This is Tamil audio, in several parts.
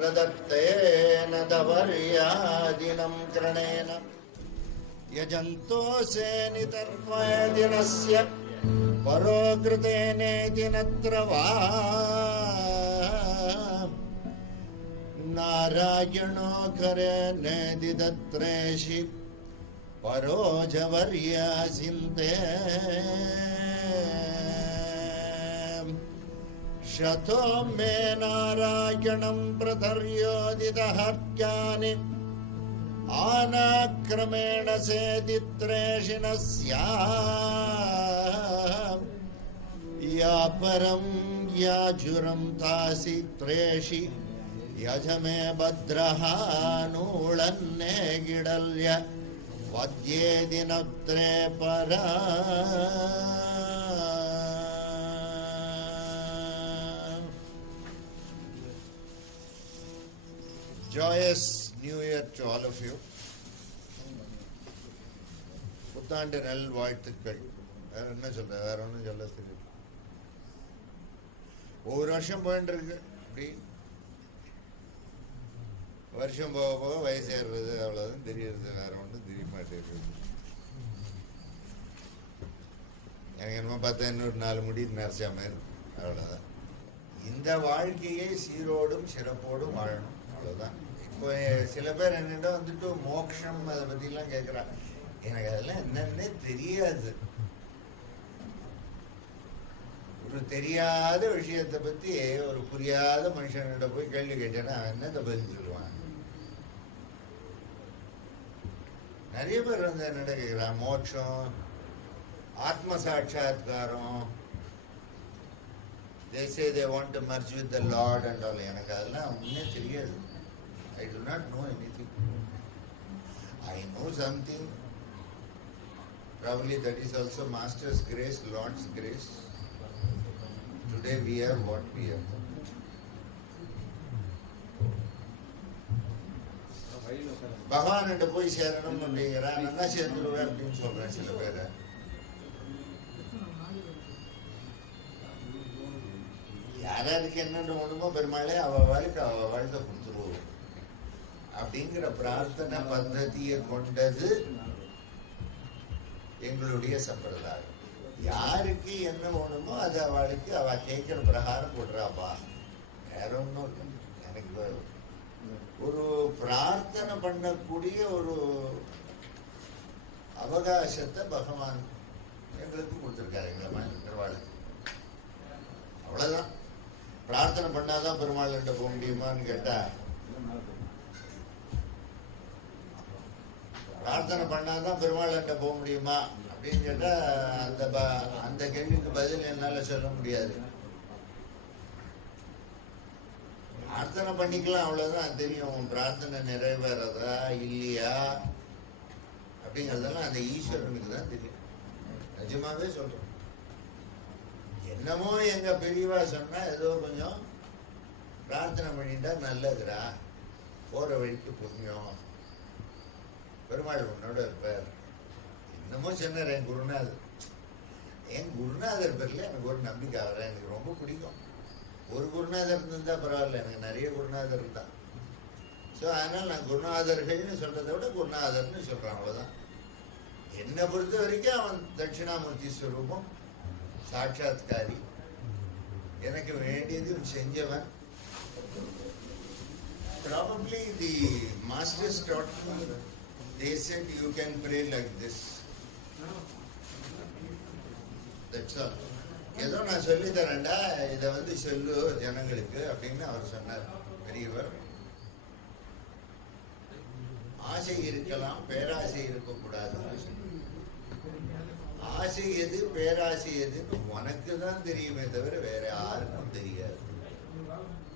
प्रदत्तेन दवर्यादिनं क्रनेन यजन्तोऽसे नितर्पयदिनस्य परोकृतेनेति नत्र वा नारायणो करेनेदि दत्रेषि परोजवर्यासिन्ते शतो मे नारायणं प्रधर्योदितहर्क्यानि आनाक्रमेण सेदित्रेषिणस्या या परं याजुरं तासि त्रेषि यजमे भद्रः नूळन्ने गिडल्य वद्येदिनत्रे परा Joyous New Year to all of you. புத்தாண்டு நல் வாழ்த்துக்கள். வேற என்ன சொல்ற, வேற ஒன்றும் சொல்ல தெரியும். ஒவ்வொரு வருஷம் போயிட்டு இருக்கு. அப்படி வருஷம் போக போக வயசு ஏறுறது அவ்வளோதான் தெரியுறது, வேற ஒன்றும் தெரிய மாட்டேங்குது. எனக்கு என்னமோ பார்த்தா இன்னொரு 4 முடி நரசியா மாதிரி அவ்வளோதான். இந்த வாழ்க்கையை சீரோடும் சிறப்போடும் வாழணும், அவ்வளோதான். இப்போ சில பேர் என்னென்ன வந்துட்டு மோட்சம் அதை பற்றிலாம் கேட்குறாங்க. எனக்கு அதெல்லாம் என்னன்னே தெரியாது. ஒரு தெரியாத விஷயத்தை பற்றி ஒரு புரியாத மனுஷன்கிட்ட போய் கேள்வி கேட்டேன்னா என்னத்தை பதில் சொல்லுவாங்க. நிறைய பேர் வந்து என்னென்ன கேட்குறாங்க, மோட்சம், ஆத்ம சாட்சாத்காரம், they say they want to merge with the Lord and all. எனக்கு அதெல்லாம் ஒன்றுமே தெரியாது. I do not know anything. I know something. Probably that is also Master's grace, Lord's grace. Today we are what we are. பகவான்கிட்ட போய் சேரணும் அப்படிங்கிறா, நல்லா சேர்ந்துருவேன் அப்படின்னு சொல்றேன் சில பேரை. யாராருக்கு என்னென்ன ஒண்ணுமோ பெருமாளே அவ வாழ்க்கை அவ வாழ்க்கை கொடுத்துருவோம் அப்படிங்கிற பிரார்த்தனை பద్ధதியை கொண்டது எங்களுடைய சம்பிரதாயம். யாருக்கு என்ன வேணுமோ அது அவளுக்கு அவ கேட்கிற பிரகாரம் போடுறாப்பா, வேற ஒன்றும் இல்லை. எனக்கு ஒரு பிரார்த்தனை பண்ணக்கூடிய ஒரு அவகாசத்தை பகவான் எங்களுக்கு கொடுத்துருக்காரு, எங்களை வாழ்க்கை. அவ்வளவுதான். பிரார்த்தனை பண்ணாதான் பெருமாள் கிட்ட போக முடியுமான்னு கேட்டா, பிரார்த்தனை பண்ணாதான் பெருமாள் கிட்ட போக முடியுமா அப்படின்னு கேட்டா அந்த கேள்விக்கு பதில் என்னால சொல்ல முடியாது. பிரார்த்தனை பண்ணிக்கலாம், அவ்வளவுதான் தெரியும். பிரார்த்தனை நிறைவேறதா இல்லையா அப்படிங்கிறதெல்லாம் அந்த ஈஸ்வரனுக்கு தான் தெரியும். நிஜமாவே சொல்றோம். என்னமோ எங்க பெரியவா சொன்னா ஏதோ கொஞ்சம் பிரார்த்தனை பண்ணிட்டா நல்லதுடா, போற வழிக்கு புண்ணியம், பெருமாள் உன்னோட இருப்பார். என்னமோ சொன்னார் என் குருநாதர். என் குருநாதர் பேர்ல எனக்கு ஒரு நம்பிக்கை ஆகிற, எனக்கு ரொம்ப பிடிக்கும். ஒரு குருநாதர் இருந்தா பரவாயில்ல, எனக்கு நிறைய குருநாதர் இருந்தா. ஸோ அதனால் நான் குருநாதர்கள்னு சொல்றதை விட குருநாதர்னு சொல்றேன், அவ்வளோதான். என்னை பொறுத்த வரைக்கும் அவன் தட்சிணாமூர்த்தி ஸ்வரூபம், சாட்சாத்காரி, எனக்கு வேண்டியது செஞ்சவன். Probably the masters taught me, they said you can pray like this. That's all. ஏதோ நான் சொல்லி தரேன்டா, இதை வந்து சொல்லு ஜனங்களுக்கு அப்படின்னு அவர் சொன்னார் பெரியவர். ஆசை இருக்கலாம், பேராசை இருக்கக்கூடாது. ஆசை எது பேராசை எதுன்னு உனக்கு தான் தெரியுமே தவிர வேற யாருக்கும் தெரியாது.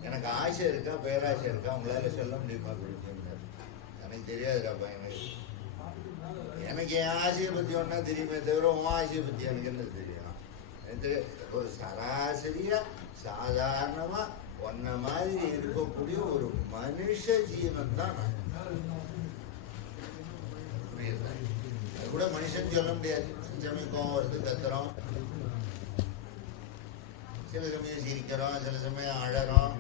எனக்கு ஆசை இருக்கா பேராசை இருக்கா உங்களால சொல்ல முடியுமா? எனக்கு தெரியாதுடாப்பா. எனக்கு என் ஆசையை பத்தி ஒன்னா தெரியுமே தவிர உன் ஆசையை பத்தி எனக்கு என்ன தெரியும்? ஒரு சராசரியா சாதாரணமா ஒன்ன மாதிரி இருக்கக்கூடிய ஒரு மனுஷ ஜீவன் தான் நான். அது கூட மனுஷன் சொல்ல முடியாது. சமயம் கோவம் வருது, கத்துறோம், சில சமயம் சிரிக்கிறோம், சில சமயம் அழறோம்.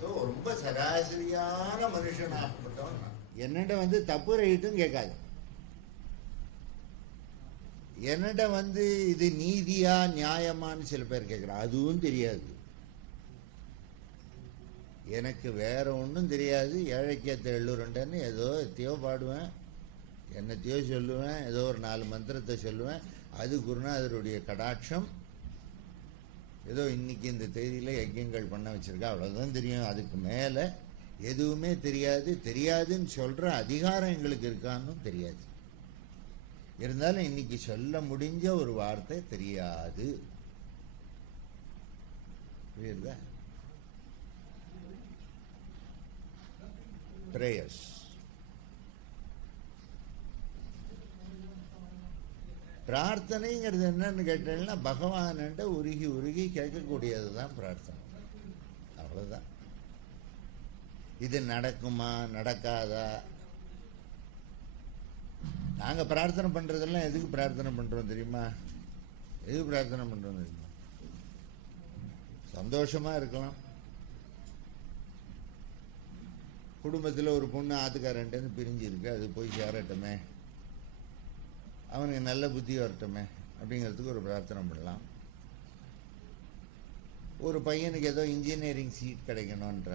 ஸோ ரொம்ப சராசரியான மனுஷனாகப்பட்டவன். என்னிட்ட வந்து தப்பு ரைட்டும் கேட்காது. என்னிட்ட வந்து இது நீதியா நியாயமான்னு சில பேர் கேட்குறான், அதுவும் தெரியாது. எனக்கு வேற ஒன்றும் தெரியாது. ஏழைக்கேத்த எள்ளுருண்டன்னு ஏதோ எத்தையோ பாடுவேன், என்னத்தையோ சொல்லுவேன், ஏதோ ஒரு 4 மந்திரத்தை சொல்லுவேன். அது குருநாதருடைய கடாட்சம். ஏதோ இன்னைக்கு இந்த தேதியில யஜ்யங்கள் பண்ண வச்சிருக்கா, அவ்வளவுதான் தெரியும். அதுக்கு மேல எதுவுமே தெரியாது. தெரியாதுன்னு சொல்ற அதிகாரம் எங்களுக்கு இருக்கான்னு தெரியாது. இருந்தாலும் இன்னைக்கு சொல்ல முடிஞ்ச ஒரு வார்த்தை தெரியாது. புரியுதா? பிரேயர்ஸ். பிரார்த்தனைங்கிறது என்னன்னு கேட்டீங்கன்னா பகவான்கிட்ட உருகி உருகி கேட்கக்கூடியது தான் பிரார்த்தனை. அவ்வளவுதான். இது நடக்குமா நடக்காதா? நாங்க பிரார்த்தனை பண்றதெல்லாம் எதுக்கு பிரார்த்தனை பண்றோம் தெரியுமா? எதுக்கு பிரார்த்தனை பண்றோம் தெரியுமா? சந்தோஷமா இருக்கலாம். குடும்பத்தில் ஒரு பொண்ணு ஆத்துக்காரன்ட்டு பிரிஞ்சு இருக்கு, அது போய் சேரட்டுமே, அவனுக்கு நல்ல புத்தி வரட்டுமே அப்படிங்கிறதுக்கு ஒரு பிரார்த்தனை பண்ணலாம். ஒரு பையனுக்கு ஏதோ இன்ஜினியரிங் சீட் கிடைக்கணும்ன்ற,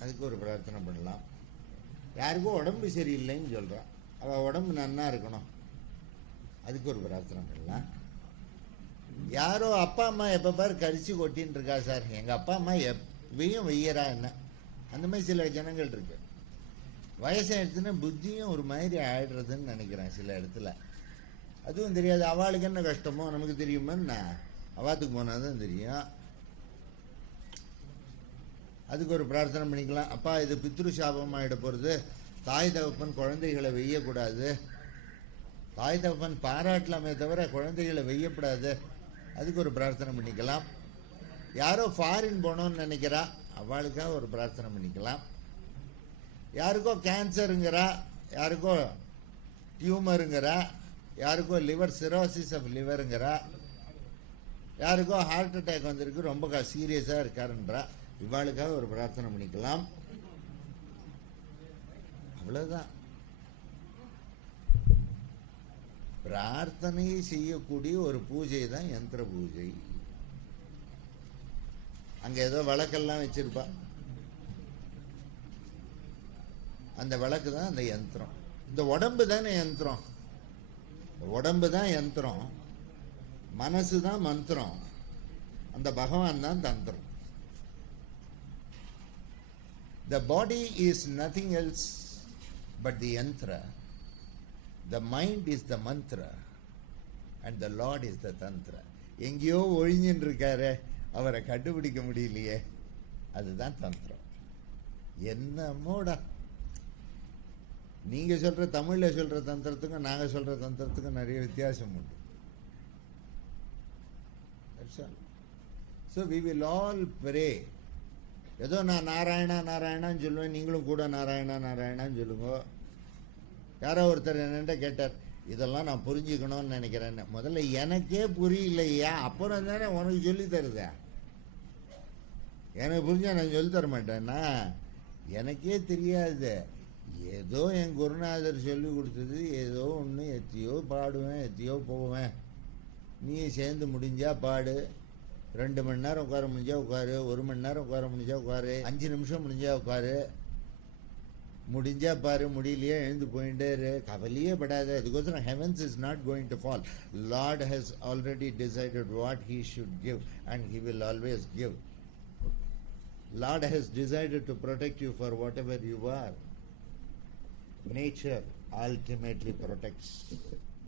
அதுக்கு ஒரு பிரார்த்தனை பண்ணலாம். யாருக்கும் உடம்பு சரியில்லைன்னு சொல்கிறான், அவள் உடம்பு நன்னா இருக்கணும், அதுக்கு ஒரு பிரார்த்தனை பண்ணலாம். யாரோ அப்பா அம்மா எப்போ பாரு கரிச்சு கொட்டின்னு இருக்கா சார், எங்கள் அப்பா அம்மா எப்பயும் வெய்யரா என்ன, அந்த மாதிரி சில ஜனங்கள் இருக்கு. வயசாகிடுச்சுன்னா புத்தியும் ஒரு மாதிரி ஆயிடுறதுன்னு நினைக்கிறேன் சில இடத்துல. அதுவும் தெரியாது. அவளுக்கு என்ன கஷ்டமோ நமக்கு தெரியுமான்னா, அவாத்துக்கு போனால் தான் தெரியும். அதுக்கு ஒரு பிரார்த்தனை பண்ணிக்கலாம். அப்பா இது பித்ரு சாபம் ஆகிட போகிறது, தாய் தகப்பன் குழந்தைகளை வெய்யக்கூடாது, தாய் தகப்பன் பாராட்டலாமே தவிர குழந்தைகளை வெய்யக்கூடாது, அதுக்கு ஒரு பிரார்த்தனை பண்ணிக்கலாம். யாரோ ஃபாரின் போனோன்னு நினைக்கிறா, அவளுக்காக ஒரு பிரார்த்தனை பண்ணிக்கலாம். யாருக்கோ கேன்சருங்கிறா, யாருக்கோ டியூமருங்கிறா, யாருக்கோ லிவர் சிரோசிஸ் ஆஃப் லிவருங்கிறா, யாருக்கோ ஹார்ட் அட்டாக் வந்திருக்கு, ரொம்ப சீரியஸாக இருக்காருன்றா, இவாளுக்காக ஒரு பிரார்த்தனை பண்ணிக்கலாம். அவ்வளவுதான். பிரார்த்தனை செய்யக்கூடிய ஒரு பூஜை தான் யந்திர பூஜை. அங்க ஏதோ விளக்கெல்லாம் வச்சிருப்பா, அந்த விளக்கு தான் அந்த யந்திரம். இந்த உடம்பு தானே யந்திரம், உடம்பு தான் யந்திரம், மனசு தான் மந்திரம், அந்த பகவான் தான் தந்திரம். The body is nothing else but the yantra. The mind is the mantra and the Lord is the tantra. எங்கேயோ ஒழிஞ்சின்னு இருக்காரு, அவரை கண்டுபிடிக்க முடியலையே, அதுதான் தந்திரம். என்னமோடா, நீங்க சொல்ற தமிழ்ல சொல்ற தந்திரத்துக்கும் நாங்க சொல்ற தந்திரத்துக்கும் நிறைய வித்தியாசம் உண்டு. So we will all pray. ஏதோ நான் நாராயணா நாராயணான்னு சொல்லுவேன், நீங்களும் கூட நாராயணா நாராயணான்னு சொல்லுங்க. யாரோ ஒருத்தர் என்னென்ன கேட்டார், இதெல்லாம் நான் புரிஞ்சுக்கணும்னு நினைக்கிறேன். முதல்ல எனக்கே புரியலையா, அப்புறம் தானே உனக்கு சொல்லி தருதா. எனக்கு புரிஞ்சா நான் சொல்லி தர மாட்டேன்னா, எனக்கே தெரியாது. ஏதோ என் குருநாதர் சொல்லி கொடுத்தது ஏதோ ஒன்று, எத்தியோ பாடுவேன், எத்தியோ போவேன். நீ சேர்ந்து முடிஞ்சா பாடு, 2 மணி நேரம் உட்கார முடிஞ்சா உட்காரு, 1 மணி நேரம் உட்கார முடிஞ்சா உட்காரு, 5 நிமிஷம் முடிஞ்சா உட்காரு, முடிஞ்சா பாரு, முடியலையே எழுந்து போயிட்டே இரு, கவலையே படாத. இதுக்கோசரம் heavens is not going to fall. Lord has already decided what he should give and he will always give. Lord has decided to protect you for whatever you are. Nature ultimately protects.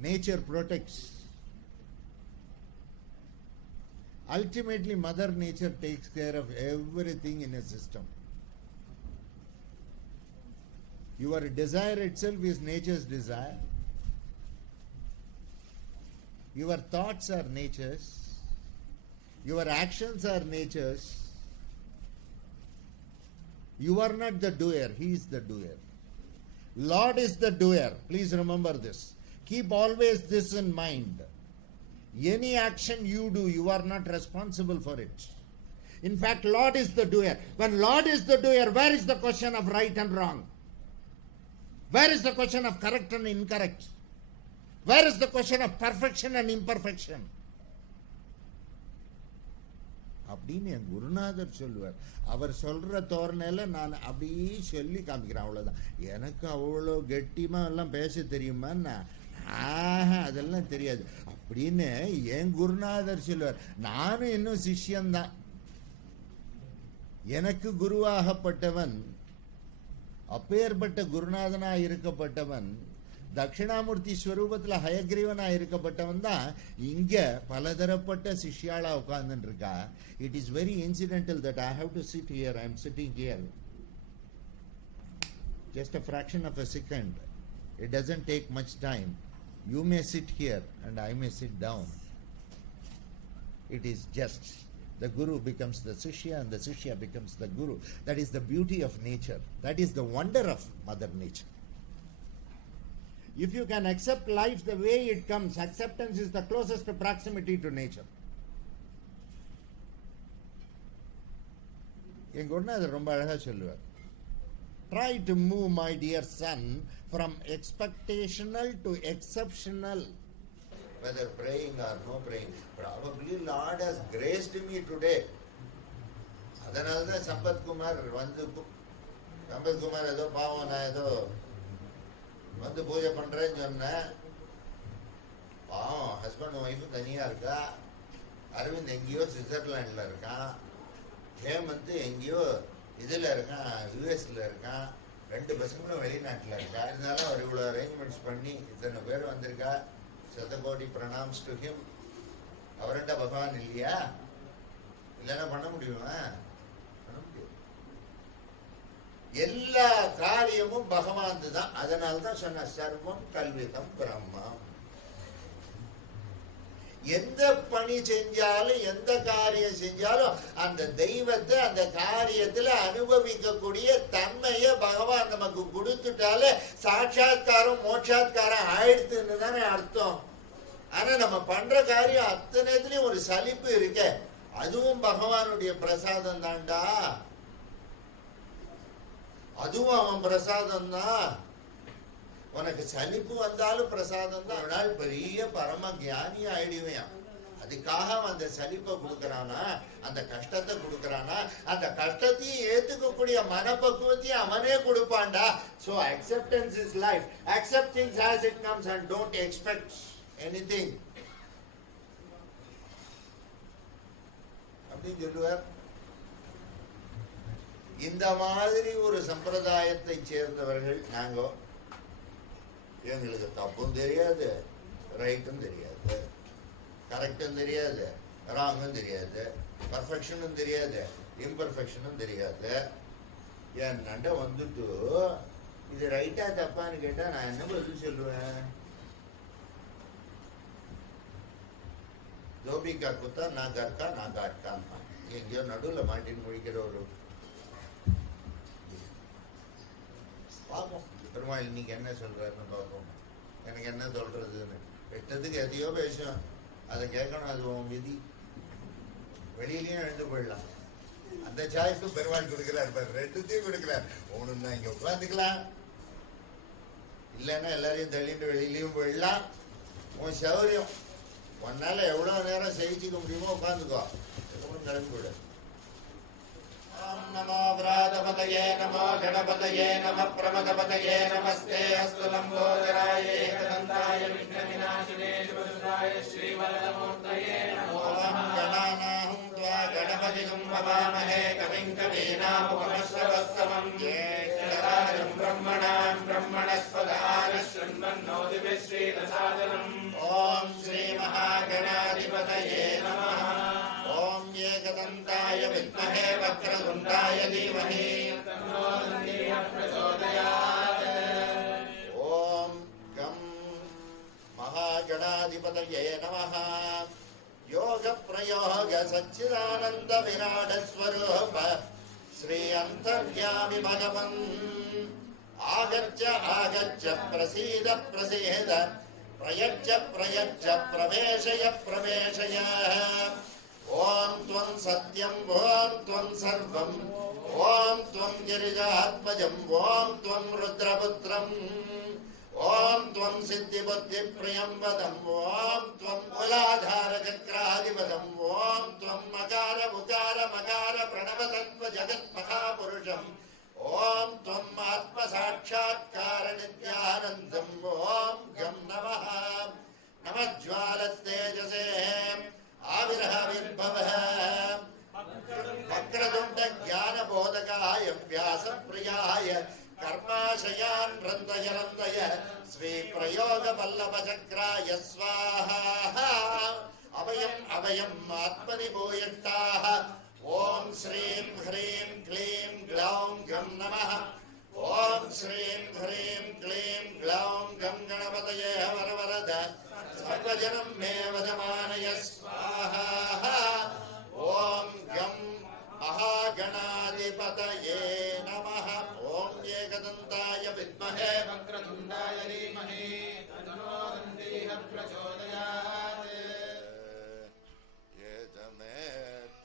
Nature protects. Ultimately, Mother Nature takes care of everything in a system. Your desire itself is nature's desire. Your thoughts are nature's. Your actions are nature's. You are not the doer, he is the doer. Lord is the doer. Please remember this. Keep always this in mind. Any action you do, you are not responsible for it. In fact, Lord is the doer. When Lord is the doer, where is the question of right and wrong? Where is the question of correct and incorrect? Where is the question of perfection and imperfection? அப்படின்னு என் குருநாதர் சொல்லுவார். அவர் சொல்ற தோரணையில நான் அப்படியே சொல்லி காமிக்கிறேன், அவ்வளவுதான். எனக்கு அவ்வளோ கெட்டிமா எல்லாம் பேச தெரியுமான்னா, அதெல்லாம் தெரியாது அப்படின்னு என் குருநாதர் சொல்லுவார். நானும் இன்னும் சிஷ்யன்தான். எனக்கு குருவாகப்பட்டவன், அப்பேற்பட்ட குருநாதனா இருக்கப்பட்டவன், தட்சிணாமூர்த்தி ஸ்வரூபத்தில் ஹயக்ரீவனா இருக்கப்பட்டவன் தான் இங்க பலதரப்பட்ட சிஷ்யாளா உட்கார்ந்துட்டு இருக்கா. It is very incidental that I have to sit here. I am sitting here just a fraction of a second. It doesn't take much time. You may sit here and I may sit down. It is just the guru becomes the shishya and the shishya becomes the guru. That is the beauty of nature. That is the wonder of Mother Nature. If you can accept life the way it comes, acceptance is the closest proximity to nature. என் குருநாதர் ரொம்ப அழகா சொல்லுவார், try to move, my dear son, from expectational to exceptional. Whether praying or no praying, probably Lord has graced me today. அதனால்தான் சம்பத்குமார் ஏதோ பாவம், நான் ஏதோ வந்து பூஜை பண்றேன்னு சொன்னேன். பாவம் ஹஸ்பண்ட் ஒய்ஃபும் தனியா இருக்கா. அரவிந்த் எங்கேயோ சுவிட்சர்லாண்டில் இருக்கான். ஹேமந்த் எங்கேயோ இதுல இருக்கான், யூஎஸ்ல இருக்கான். 2 பசங்களும் வெளிநாட்டில் இருக்கா. இருந்தாலும் அவர் இவ்வளோ அரேஞ்ச்மெண்ட்ஸ் பண்ணி இத்தனை பேர் வந்திருக்கா. சதகோடி பிரணாம்ஸ் டு ஹிம். அவர்கிட்ட பகவான் இல்லையா? இல்லைன்னா பண்ண முடியுமா? பண்ண முடியும். எல்லா காரியமும் பகவான் தான். அதனால்தான் சொன்ன சர்வம் கல்விதம் பிரம்மா. எந்த பணி செஞ்சாலும் எந்த காரியம் செஞ்சாலும் அந்த தெய்வத்தை அந்த காரியத்துல அனுபவிக்கக்கூடிய தன்மையை பகவான் நமக்கு கொடுத்துட்டாலே சாட்சாத்காரம் மோட்சாத்காரம் ஆயிடுத்துன்னு தானே அர்த்தம். ஆனா நம்ம பண்ற காரியம் அத்தனைத்துலயும் ஒரு சலிப்பு இருக்க, அதுவும் பகவானுடைய பிரசாதம் தான்டா. அதுவும் அவன் பிரசாதம் தான். உனக்கு சலிப்பு வந்தாலும் பிரசாதம் தான். ஒரு நாள் பெரிய பரம ஞானி ஆயிடுவேன். அதுக்காக அந்த சலிப்பை கொடுக்கறானா, அந்த கஷ்டத்தை கொடுக்கறானா, அந்த கஷ்டத்தையும் ஏத்துக்கக்கூடிய மனப்பக்குவத்தையும் அவனே கொடுப்பான்டா. So acceptance is life. Accept things as it comes and don't expect anything. அப்படின்னு சொல்லுவார். இந்த மாதிரி ஒரு சம்பிரதாயத்தை சேர்ந்தவர்கள் நாங்க. எங்களுக்கு தப்பும் தெரியாது, ரைட்டும் தெரியாது, கரெக்டும் தெரியாது, ராங்கும் தெரியாது, பர்ஃபெக்ஷனும் தெரியாது, இம்பர்ஃபெக்ஷனும் தெரியாது. என் நண்டை வந்துட்டு இது ரைட்டா தப்பான்னு கேட்டா நான் என்ன பதில் சொல்லுவேன்? ஜோபிகா குத்தா நான் கற்கா நான் காட்கான் எங்கேயோ நடுவில் மாட்டின்னு முடிக்கிற ஒரு பார்ப்போம். பெருமாள் இன்னைக்கு என்ன சொல்றாருன்னு பார்ப்போம். எனக்கு என்ன சொல்றதுன்னு வெட்டத்துக்கு எதையோ பேசும், அதை கேட்கணும். அது உன் விதி. வெளியிலையும் எழுந்து போயிடலாம். அந்த சாய்ஸும் பெருமாள் கொடுக்கிறார் பாரு, ரெண்டுத்தையும் கொடுக்கிறார். ஒண்ணு தான் இங்க உட்காந்துக்கலாம், இல்லைன்னா எல்லாரையும் தள்ளிட்டு வெளியிலையும் போயிடலாம். உன் சௌரியம், உன்னால எவ்வளவு நேரம் சகிச்சுக்க முடியுமோ உட்காந்துக்கோ, கிளம்பி விட. நமோ பிராதபதயே நமோ கணபதயே நம பிரமதபதயே நமஸ்தே அஸ்து லம்போதராய ஏகதந்தாய விக்னவிநாசினே சுபசுதாய ஸ்ரீவரதமூர்த்தயே நமோ நமः. கணாநாஹம் த்வா கணபதிம் வவாமஹே கவிம் கவீனாமுபமஸ்ரவஸ்தமம் ஜேஷ்டராஜம் பிரம்மணான் பிரம்மணஸ்பதான ஷண்மன்னோதிபிः ஸ்ரீரசாதனம். ஓம் ஸ்ரீ மகாகணாதிபதயே நமः. ஓம் ஏகதந்தாய வித்மஹே வக்ரதுண்டாய தீமஹி தன்னோ தந்திः பிரச்சோதயாத். ஓம் கம் மகாகணாதிபதயே நமः. யோக பிரயோக சச்சிதானந்த விராட ஸ்வரூப ஸ்ரீ அந்தர்யாமி பகவன் ஆகச்ச ஆகச்ச பிரசீத பிரசீத பிரயச்ச பிரயச்ச பிரவேசய பிரவேசய. ஓம் த்வம் சத்யம் ஓம் த்வம் சர்வம் ஓம் த்வம் கிரிஜாத்மஜம் ஓம் த்வம் ருத்ரபுத்ரம் ஓம் த்வம் சித்தி புத்தி பிரியம் வதம் ஓம் த்வம் மூலாதார சக்ராதிபதம் ஓம் த்வம் மகார உகார மகார பிரணவ தத்வ ஜகத் மகாபுருஷம் ஓம் த்வம் ஆத்ம சாட்சாத்கார நித்யானந்தம். ஓம் கம் நமः. நமः ஜ்வாலத்தேஜசே ஆவிர்ஹாவிர்பவः வக்ரதுண்ட ஞான போதகாய வியாச பிரியாய கர்மாசயான் ரந்தய ரந்தய ஸ்ரீ பிரயோக வல்லப சக்ராய ஸ்வாஹா. அபயம் அபயம் ஆத்மனி பூயட்டாஹ. ஓம் ஸ்ரீம் ஹ்ரீம் க்ளீம் க்ளௌம் கம் நமः. ஓம் ஸ்ரீம் ஹ்ரீம் க்ளீம் க்ளௌம் கம் கணபதயே வரவரத சர்வஜனம் மே வதமானய ஸ்வாஹா. ஓம் கம் மகாகணாதிபதயே நமः. ஓம் ஏகதந்தாய வித்மஹே வக்ரதுண்டாய தீமஹி தன்னோ தந்திः பிரச்சோதயாத். ஏதமே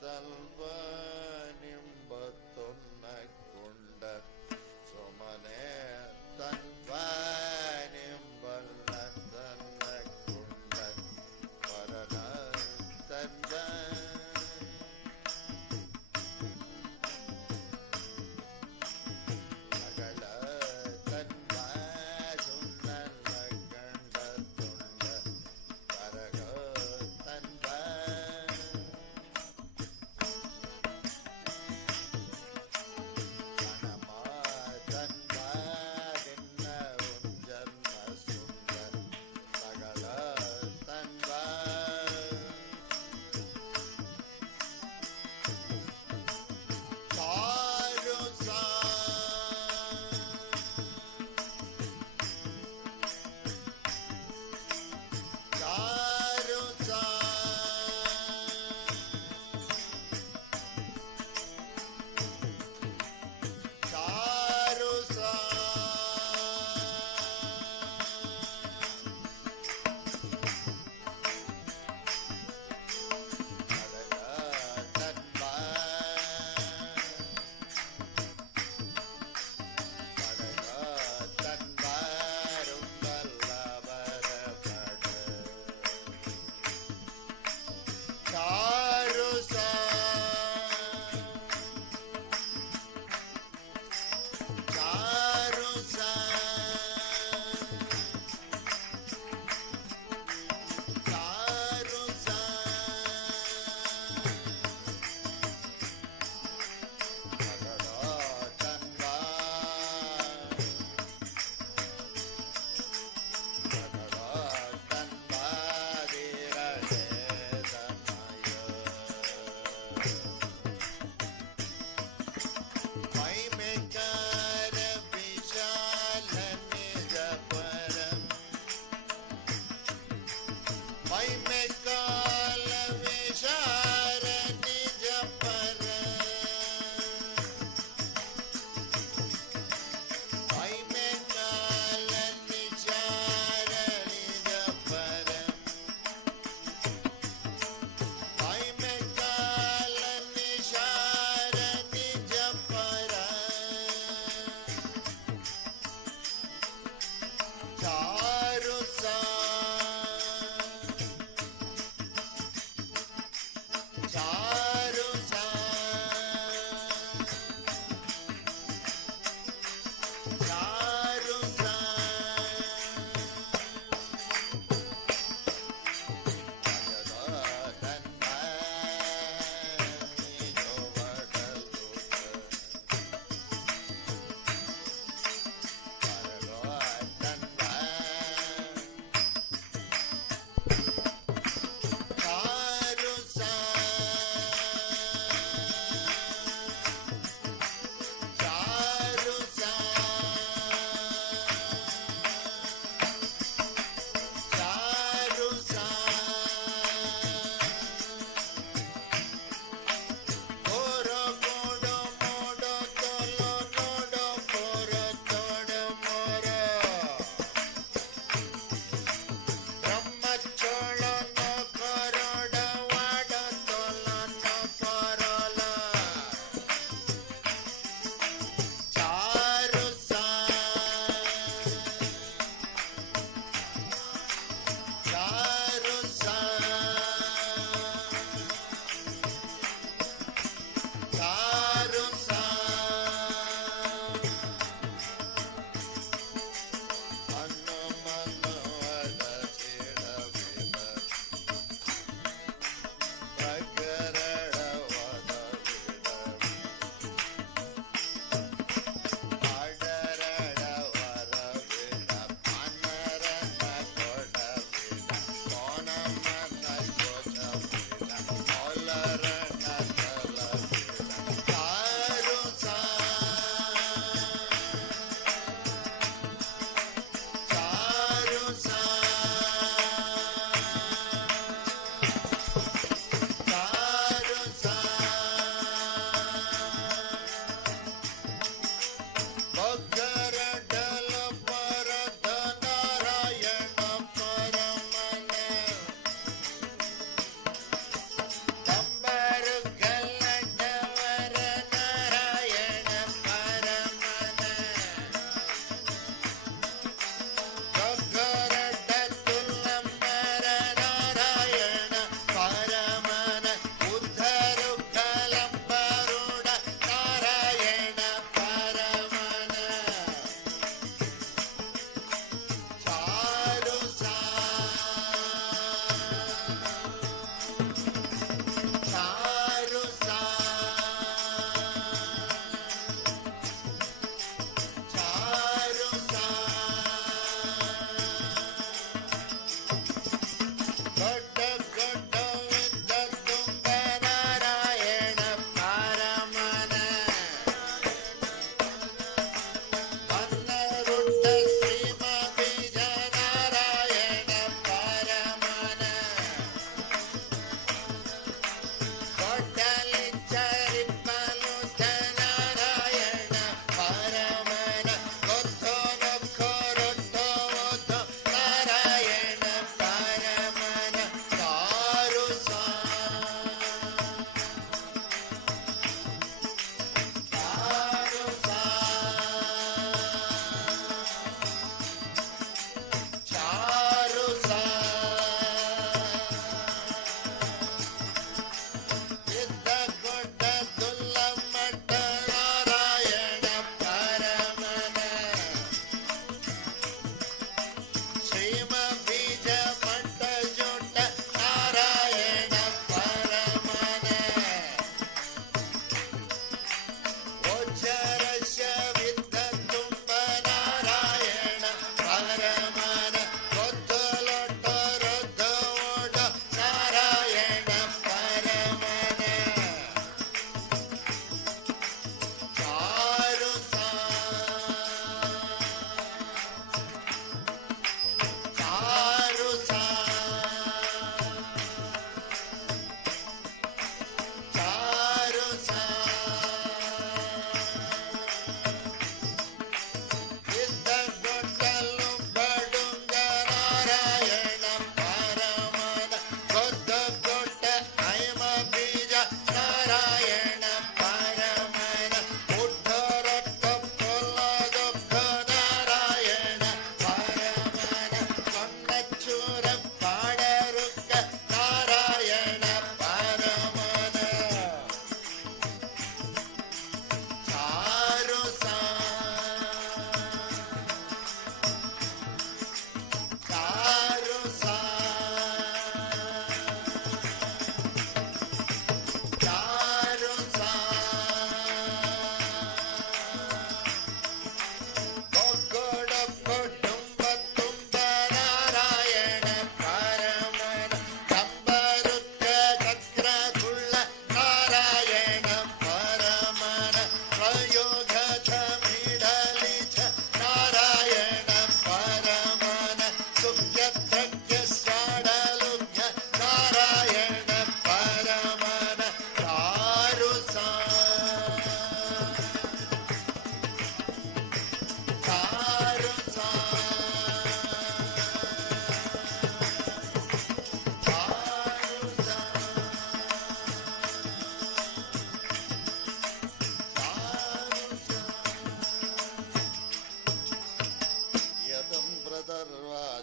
தல்வனிம்பத்துன்னை கொண்ட சுமனே தன்வனிம்பல்ல தன்னை கொண்ட பரன தன்வ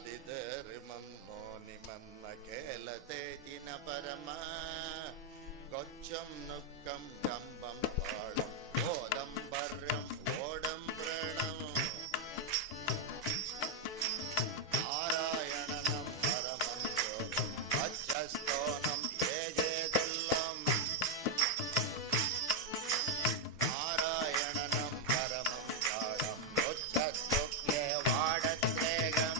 ఆదితరిమన్నో నిమన్న కేలతేతిన పరమ కొచ్చం నుక్కం కంబం తాళం ఓదంబర్యం ఓడం ప్రణం నారాయణనం పరమం యోగం అచ్చస్తోనం ఏజేదుల్లం నారాయణనం పరమం తాళం ఉచ్చస్తుక్యే వాడత్రేగం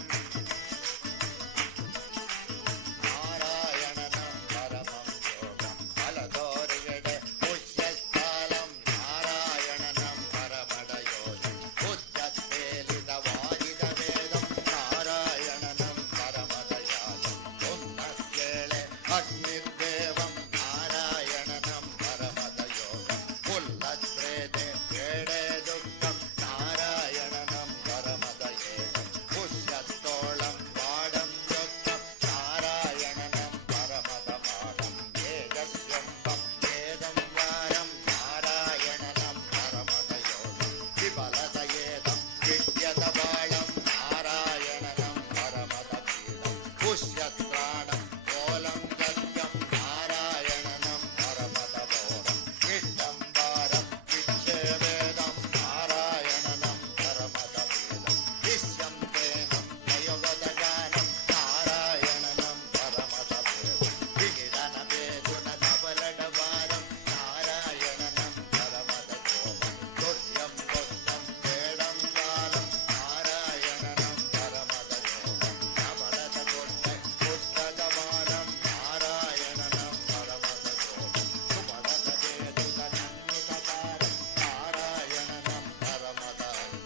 నారాయణనం పరమం యోగం ఫలదోరిగడే పుష్యస్థలం నారాయణనం పరమడయోజం ఉచ్చస్తేలిత వాజిద వేదం నారాయణనం పరమదయాలం ఉన్నత్యేళే అగ్నిర్దేవం నారాయణనం పరమదయోగం ఉల్లత్ప్రేతే వేడే దుఃఖం నారాయణనం పరమదయేగం పుష్యస్తోళం వాడం దుఃఖం నారాయణనం పరమదమానం ఏకస్యంబం వేదం వారం నారాయణనం పరమదయోగం విఫలతయేదం విద్యతబాళం నారాయణనం పరమదపీడం పుష్యత్రాణం కోలం గద్యం నారాయణనం పరమదబోధం ఇష్టంబారం విచ్ఛేవేదం నారాయణనం పరమదపీడం నిశ్యం తేనం నయోగదగానం నారాయణనం పరమదపీడం విగిరణ వేదున కబలడవారం నారాయణనం పరమదకోమం దుర్యం బుద్ధం వేడం కాలం నారాయణనం పరమదకోమం కబలద కొట్టే పుస్తకమారం నారాయణనం పరమదకోమం సుమదత వేదున నన్నుతకారం నారాయణనం పరమదానం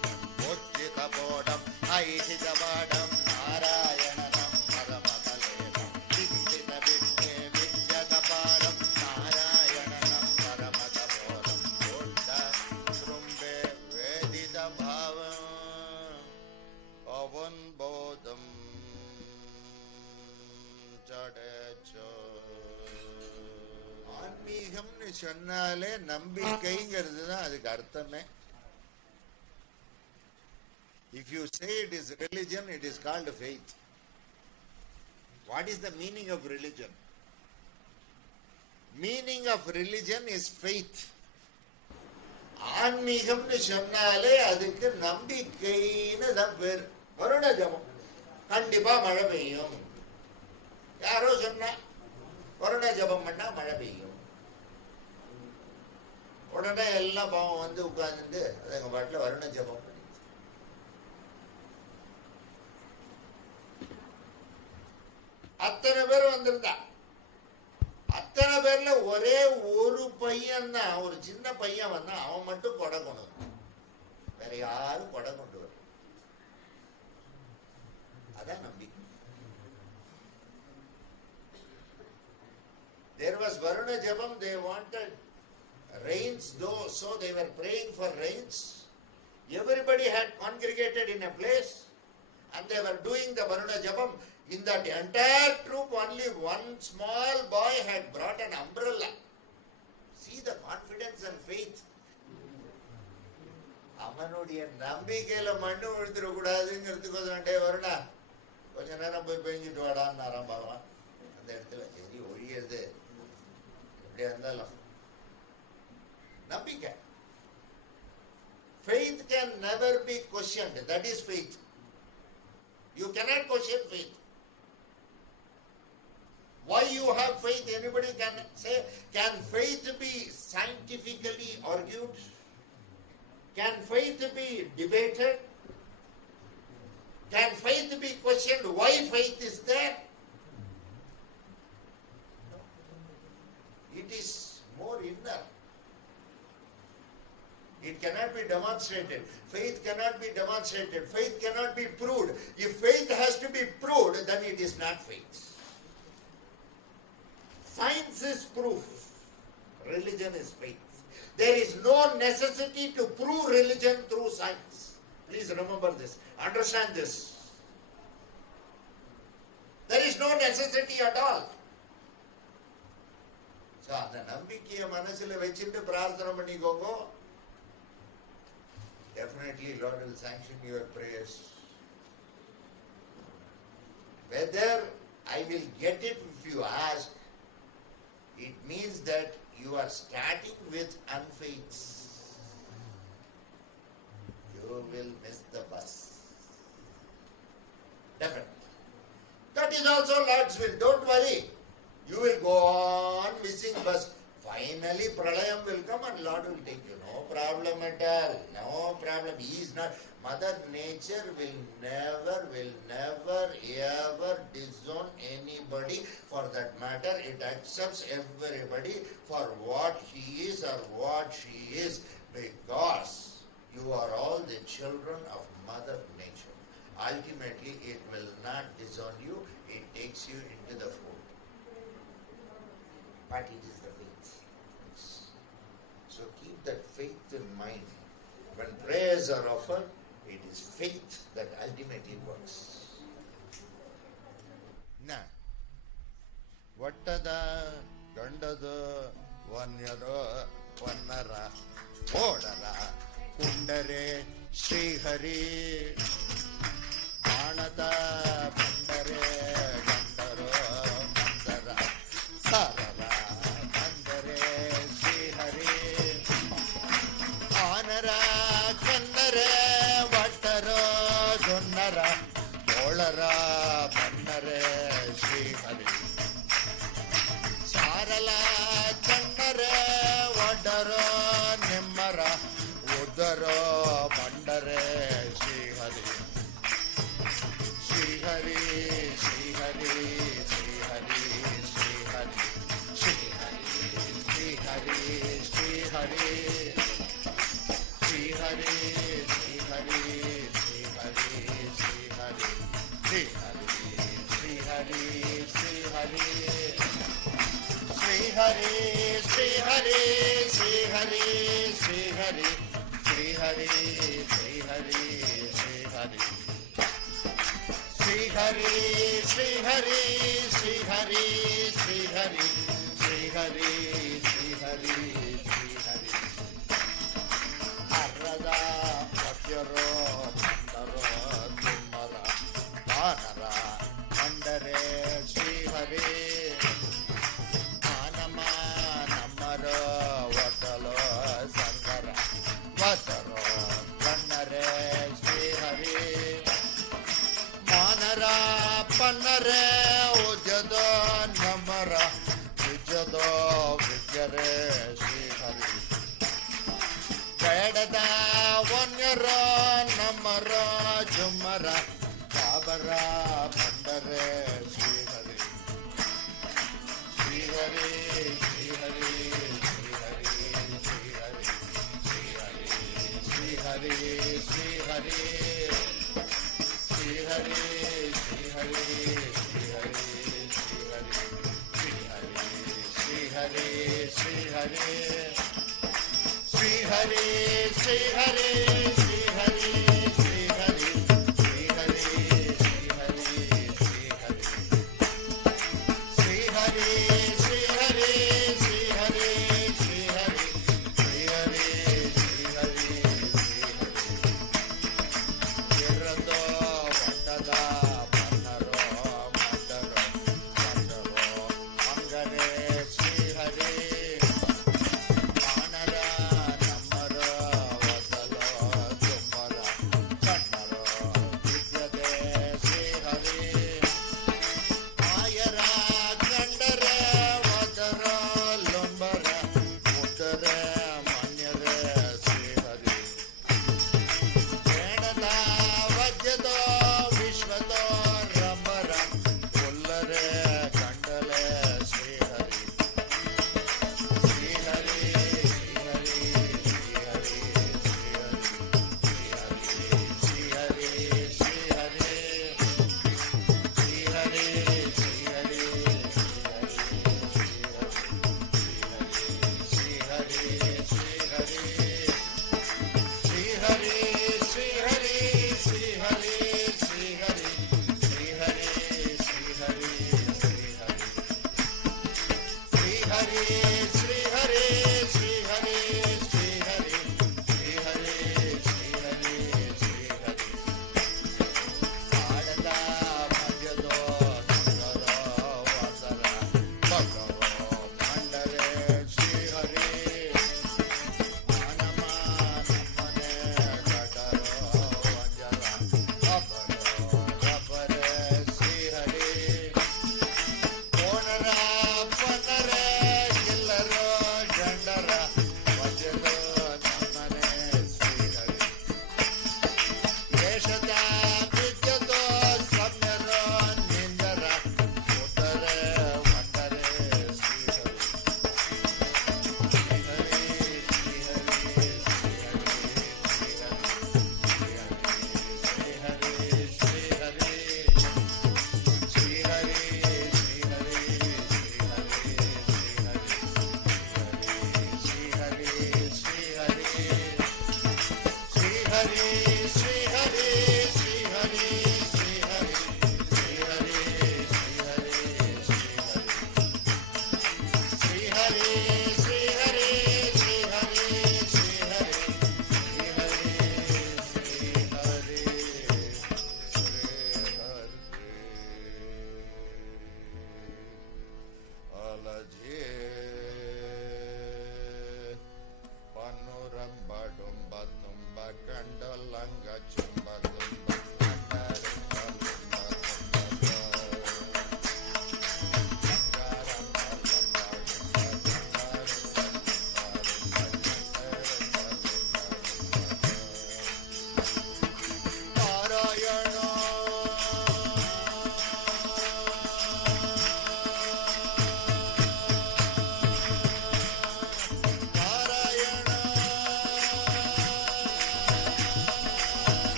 ఉజ్జిత బోడం ఐహితవాడం నారాయణనం పరమదలేనం విదిత విద్యే విద్యతపారం నారాయణనం పరమదబోధం దొడ్డ శృంభే వేదిత భావం పవన్ బోధం ஜடச்சோ. ஆன்மீகம்னு சொன்னாலே நம்பிக்கைங்கிறது தான் அதுக்கு அர்த்தமே. If you say it is religion, it is called faith. What is the meaning of religion? Meaning of religion is faith. ஆன்மீகம்னு சொன்னாலே அதுக்கு நம்பிக்கைன்னு தான் பேர். வருண ஜபம், கண்டிப்பா மழை பெய்யும். யாரோ சொன்னா வருண ஜபம் பண்ணா மழை பெய்யும். உடனே எல்லாம் பாவம் வந்து உட்கார்ந்துட்டு அதுங்க பாட்டுல வருண ஜபம் பண்ணி அத்தனை பேர் வந்திருந்தா. அத்தனை பேர்ல ஒரே ஒரு பையன் தான், ஒரு சின்ன பையன் வந்தா, அவன் மட்டும் கொடை கொண்டு வந்தான். வேற யாரும் கொடை கொண்டு வர. அதான் நம்பிக்கை. There was Varuna Jabam, they wanted rains, though, so they were praying for rains. Everybody had congregated in a place and they were doing the Varuna Jabam. In that entire troop, only one small boy had brought an umbrella. See the confidence and faith. அவனுடைய நம்பிக்கையில மண்ணு விழுத்துட கூடாதுங்கிறதுக்கோசரம், டே வருடா கொஞ்ச நேரம் போய் பெஞ்சிட்டு வாடான்னு ஆரம்பாவான். அந்த இடத்துல சரி ஒழியது எப்படியா இருந்தாலும் நம்பிக்கை. Faith can never be questioned. That is faith. You cannot question faith. Why you have faith? Anybody can say, can faith be scientifically argued? Can faith be debated? Can faith be questioned? Why faith is there? No. It is more inner. It cannot be demonstrated. Faith cannot be demonstrated. Faith cannot be proved. If faith has to be proved, then it is not faith. Science is proof. Religion is faith. There is no necessity to prove religion through science. Please remember this. Understand this. There is no necessity at all. So, அந்த நம்பிக்கையை மனசுல வச்சுட்டு பிரார்த்தனை பண்ணிக்கோங்க. Definitely Lord will sanction your prayers. Whether I will get it if you ask, it means that you are starting with unfaith. You will miss the bus. Definitely. That is also Lord's will. Don't worry. You will go on missing bus. Finally, Pralayam will come and Lord will take you. No problem at all. No problem. He is not. Mother Nature will never, ever disown anybody. For that matter, it accepts everybody for what he is or what she is, because you are all the children of Mother Nature. Ultimately, it will not disown you. It takes you into the fold. But it is the faith. So keep that faith in mind. When prayers are offered, it is faith that ultimately works. Now, Vattada, Gandada, Vanyara, Vannara, Odara, Kundare, Sri Hari, Anada, Bandare, Gandaro, Mandara, Sarara, Bandare, Sri Hari, Anara, Kandare, Vatara, Jonnara, Olara, Bandare, Sri Hari, Sarala, Chandare, Vadara, Nimmara, Udara, Bandare, Sri Hari. Sri Hari, Sri Hari, Sri Hari, Sri Hari, Sri Hari, Sri Hari, Sri Hari, Sri Hari, Sri Hari, Sri Hari, Sri Hari, Sri Hari, Sri Hari, Sri Hari, Sri Hari, Sri Hari, Sri Hari, Sri Hari, Sri Hari. Sri Hari, Sri Hari, Sri Hari, Sri Hari, Sri Hari, Sri Hari, Sri Hari. Arada, Vakyaro, Mandaro, Tumara, Anara, Mandare, Sri Hari. Anama, Namara, Vatalo, Sangara, Vataro, Kannare, Sri Hari. Manara, Panare, Ujado, Namara, Vijado, Vijare, Sri Hari. Vedada, Vanyara, Namara, Jumara, Kabara, Pandare, Sri Hari. Sri Hari, Sri Hari, Sri Hari, Sri Hari, Sri Hari, Sri Hari, Sri Hari. Sri Hari, Sri Hari, Sri Hari, Sri Hari, Sri Hari, Sri Hari, Sri Hari, Sri Hari, Sri Hari, Sri Hari, Sri Hari, Sri Hari, Sri Hari, Sri Hari, Sri Hari, Sri Hari, Sri Hari, Sri Hari, Sri Hari. Irando, Vandada, Pannaro, Mandaro, Mandaro, Mangare, Sri Hari, Anara, Namara, Vatalo,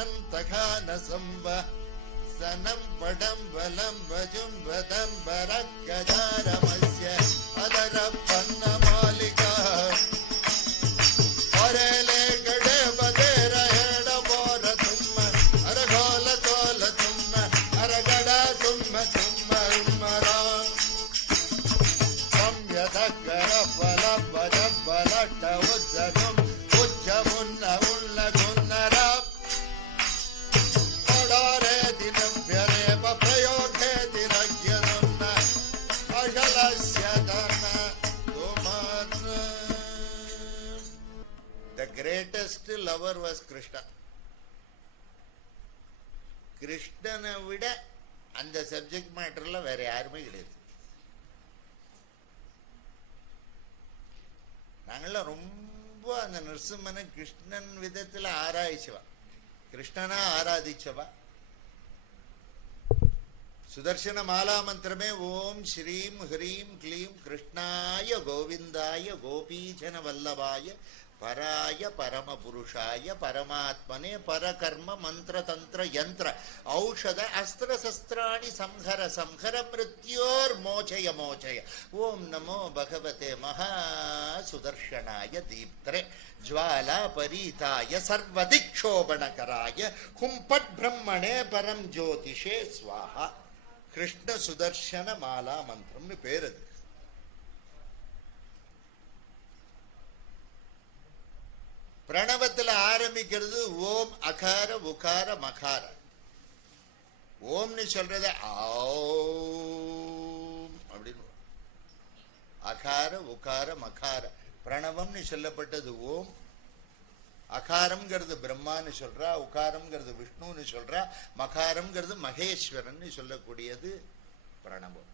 அனந்தகானசம்ப சனம் படம் பலம் பஜும்பதம் பரக்கஜாரமஸ்ய அதர பன்ன மாலிகா ஒரேலே கடே பதேர ஹேட போர தும்ம அரகோல தோல தும்ம அரகட தும்ம தும்ம உம்மரா சம்யதக்கர பல பஜ பலட்ட உஜ்ஜதும் உஜ்ஜமுன்ன உள்ள குன்னரா The greatest lover was Krishna. கிருஷ்ணனை விட அந்த சப்ஜெக்ட் மேட்டர்ல வேற யாருமே கிடையாது. நாங்கெல்லாம் ரொம்ப அந்த நரசிம்மனை கிருஷ்ணன் விதத்துல ஆராய்ச்சவா, கிருஷ்ணனா ஆராதிச்சவா. சுதர்சன மாலா மந்திரமே ஓம் ஸ்ரீம் ஹ்ரீம் க்ளீம் கிருஷ்ணாய கோவிந்தாய கோபீஜன வல்லபாய பராய பரம புருஷாய பரமாத்மனே பரகர்ம மந்திர தந்திர யந்திர ஔஷத அஸ்திர சஸ்திராணி சம்ஹர சம்ஹர மிருத்யோர் மோச்சய மோச்சய ஓம் நமோ பகவதே மகா சுதர்ஷனாய தீப்திரே ஜ்வாலா பரீதாய சர்வதிக்ஷோபணகராய கும்பட் பிரம்மணே பரம் ஜோதிஷே ஸ்வாஹா. கிருஷ்ண சுதர்சன மாலா மந்திரம்னு பேரு. பிரணவத்தில் ஆரம்பிக்கிறது ஓம் அகார உகார மகார. ஓம்னு சொல்றத ஆம் அப்படின்னு, அகார உகார மகார பிரணவம்னு சொல்லப்பட்டது ஓம். அகாரம்ங்கிறது பிரம்மான்னு சொல்றா, உகாரம்ங்கிறது விஷ்ணுன்னு சொல்றா, மகாரம்ங்கிறது மகேஸ்வரன் சொல்லக்கூடியது பிரணவம்.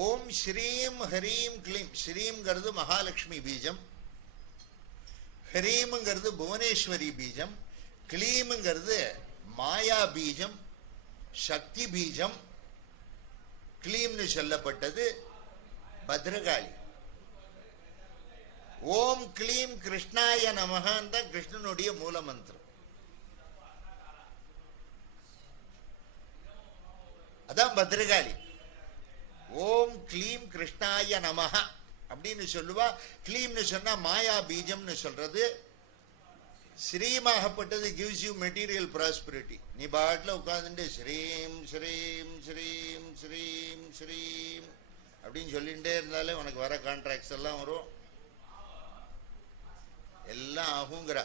ஓம் ஸ்ரீம் ஹரீம் க்ளீம். ஸ்ரீம்ங்கிறது மகாலட்சுமி பீஜம், ஹரீம்ங்கிறது புவனேஸ்வரி பீஜம், க்ளீம்ங்கிறது மாயா பீஜம், சக்தி பீஜம். க்ளீம்னு சொல்லப்பட்டது பத்ரகாளி. ஓம் க்ளீம் கிருஷ்ணாய நமஹான் தான் கிருஷ்ணனுடைய மூல மந்திரம். அதான் பத்ரகாளி. ஓம் க்ளீம் கிருஷ்ணாய நமஹ அப்படின்னு சொல்லுவா. க்ளீம்னு சொன்னா மாயா பீஜம்னு சொல்றது. ஸ்ரீமாகப்பட்டது gives you material prosperity. நீ பாட்டில் உட்கார்ந்துட்டு ஸ்ரீம் ஸ்ரீம் ஸ்ரீம் ஸ்ரீம் ஸ்ரீம் அப்படின்னு சொல்லிகிட்டே இருந்தாலே உனக்கு வர கான்ட்ராக்ட்ஸ் எல்லாம் வரும், எல்லாம் ஆகுங்கிற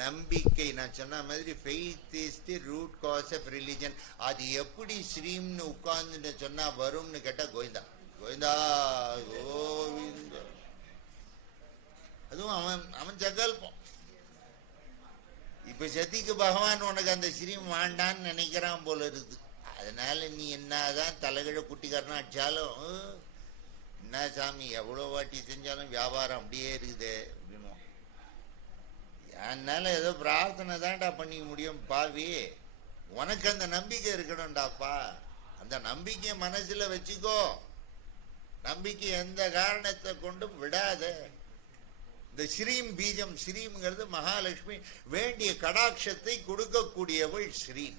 நம்பிக்கை. நான் சொன்ன மாதிரி faith is the root cause of religion. அது எப்படி ஸ்ரீம்னு உட்கார்ந்து சொன்னா வரும்னு கேட்டா கோவிந்தா கோவிந்தா கோவிந்த. அதுவும் அவன் சகல்பம். இப்ப சதிக்கு பகவான் உனக்கு அந்த ஸ்ரீம் வேண்டான்னு நினைக்கிறான் போல இருக்குது. அதனால நீ என்னதான் தலைகழ குட்டிக்காரனா அடிச்சாலும் என்ன சாமி எவ்வளோ வாட்டி செஞ்சாலும் வியாபாரம் அப்படியே இருக்குது அப்படின்னு. அதனால ஏதோ பிரார்த்தனை தான்டா பண்ணிக்க முடியும் பாவி. உனக்கு அந்த நம்பிக்கை இருக்கணும்டாப்பா. அந்த நம்பிக்கையை மனசுல வச்சுக்கோ. நம்பிக்கை எந்த காரணத்தை கொண்டும் விடாத. இந்த ஸ்ரீம் பீஜம், ஸ்ரீம்ங்கிறது மகாலட்சுமி வேண்டிய கடாட்சத்தை கொடுக்கக்கூடியவள் ஸ்ரீம்.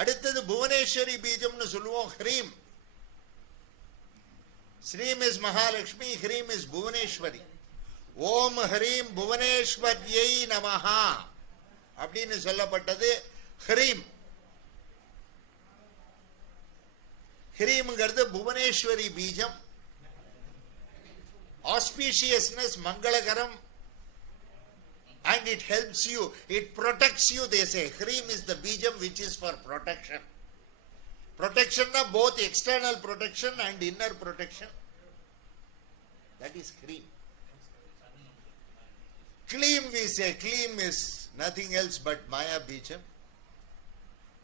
அடுத்தது புவனேஸ்வரி பீஜம்னு சொல்லுவோம் ஹ்ரீம். ஸ்ரீம் இஸ் மகாலட்சுமி, ஹ்ரீம் இஸ் புவனேஸ்வரி. ஓம் ஹ்ரீம் புவனேஸ்வரியை நமஹா அப்படின்னு சொல்லப்பட்டது ஹ்ரீம். ஹ்ரீம்ங்கிறது புவனேஸ்வரி பீஜம். ஆஸ்பீஷியஸ்னஸ், மங்களகரம், and it helps you, it protects you, they say. Hreem is the bijam which is for protection. Protection na both external protection and inner protection. That is Hreem. Kleem we say, Kleem is nothing else but Maya bijam.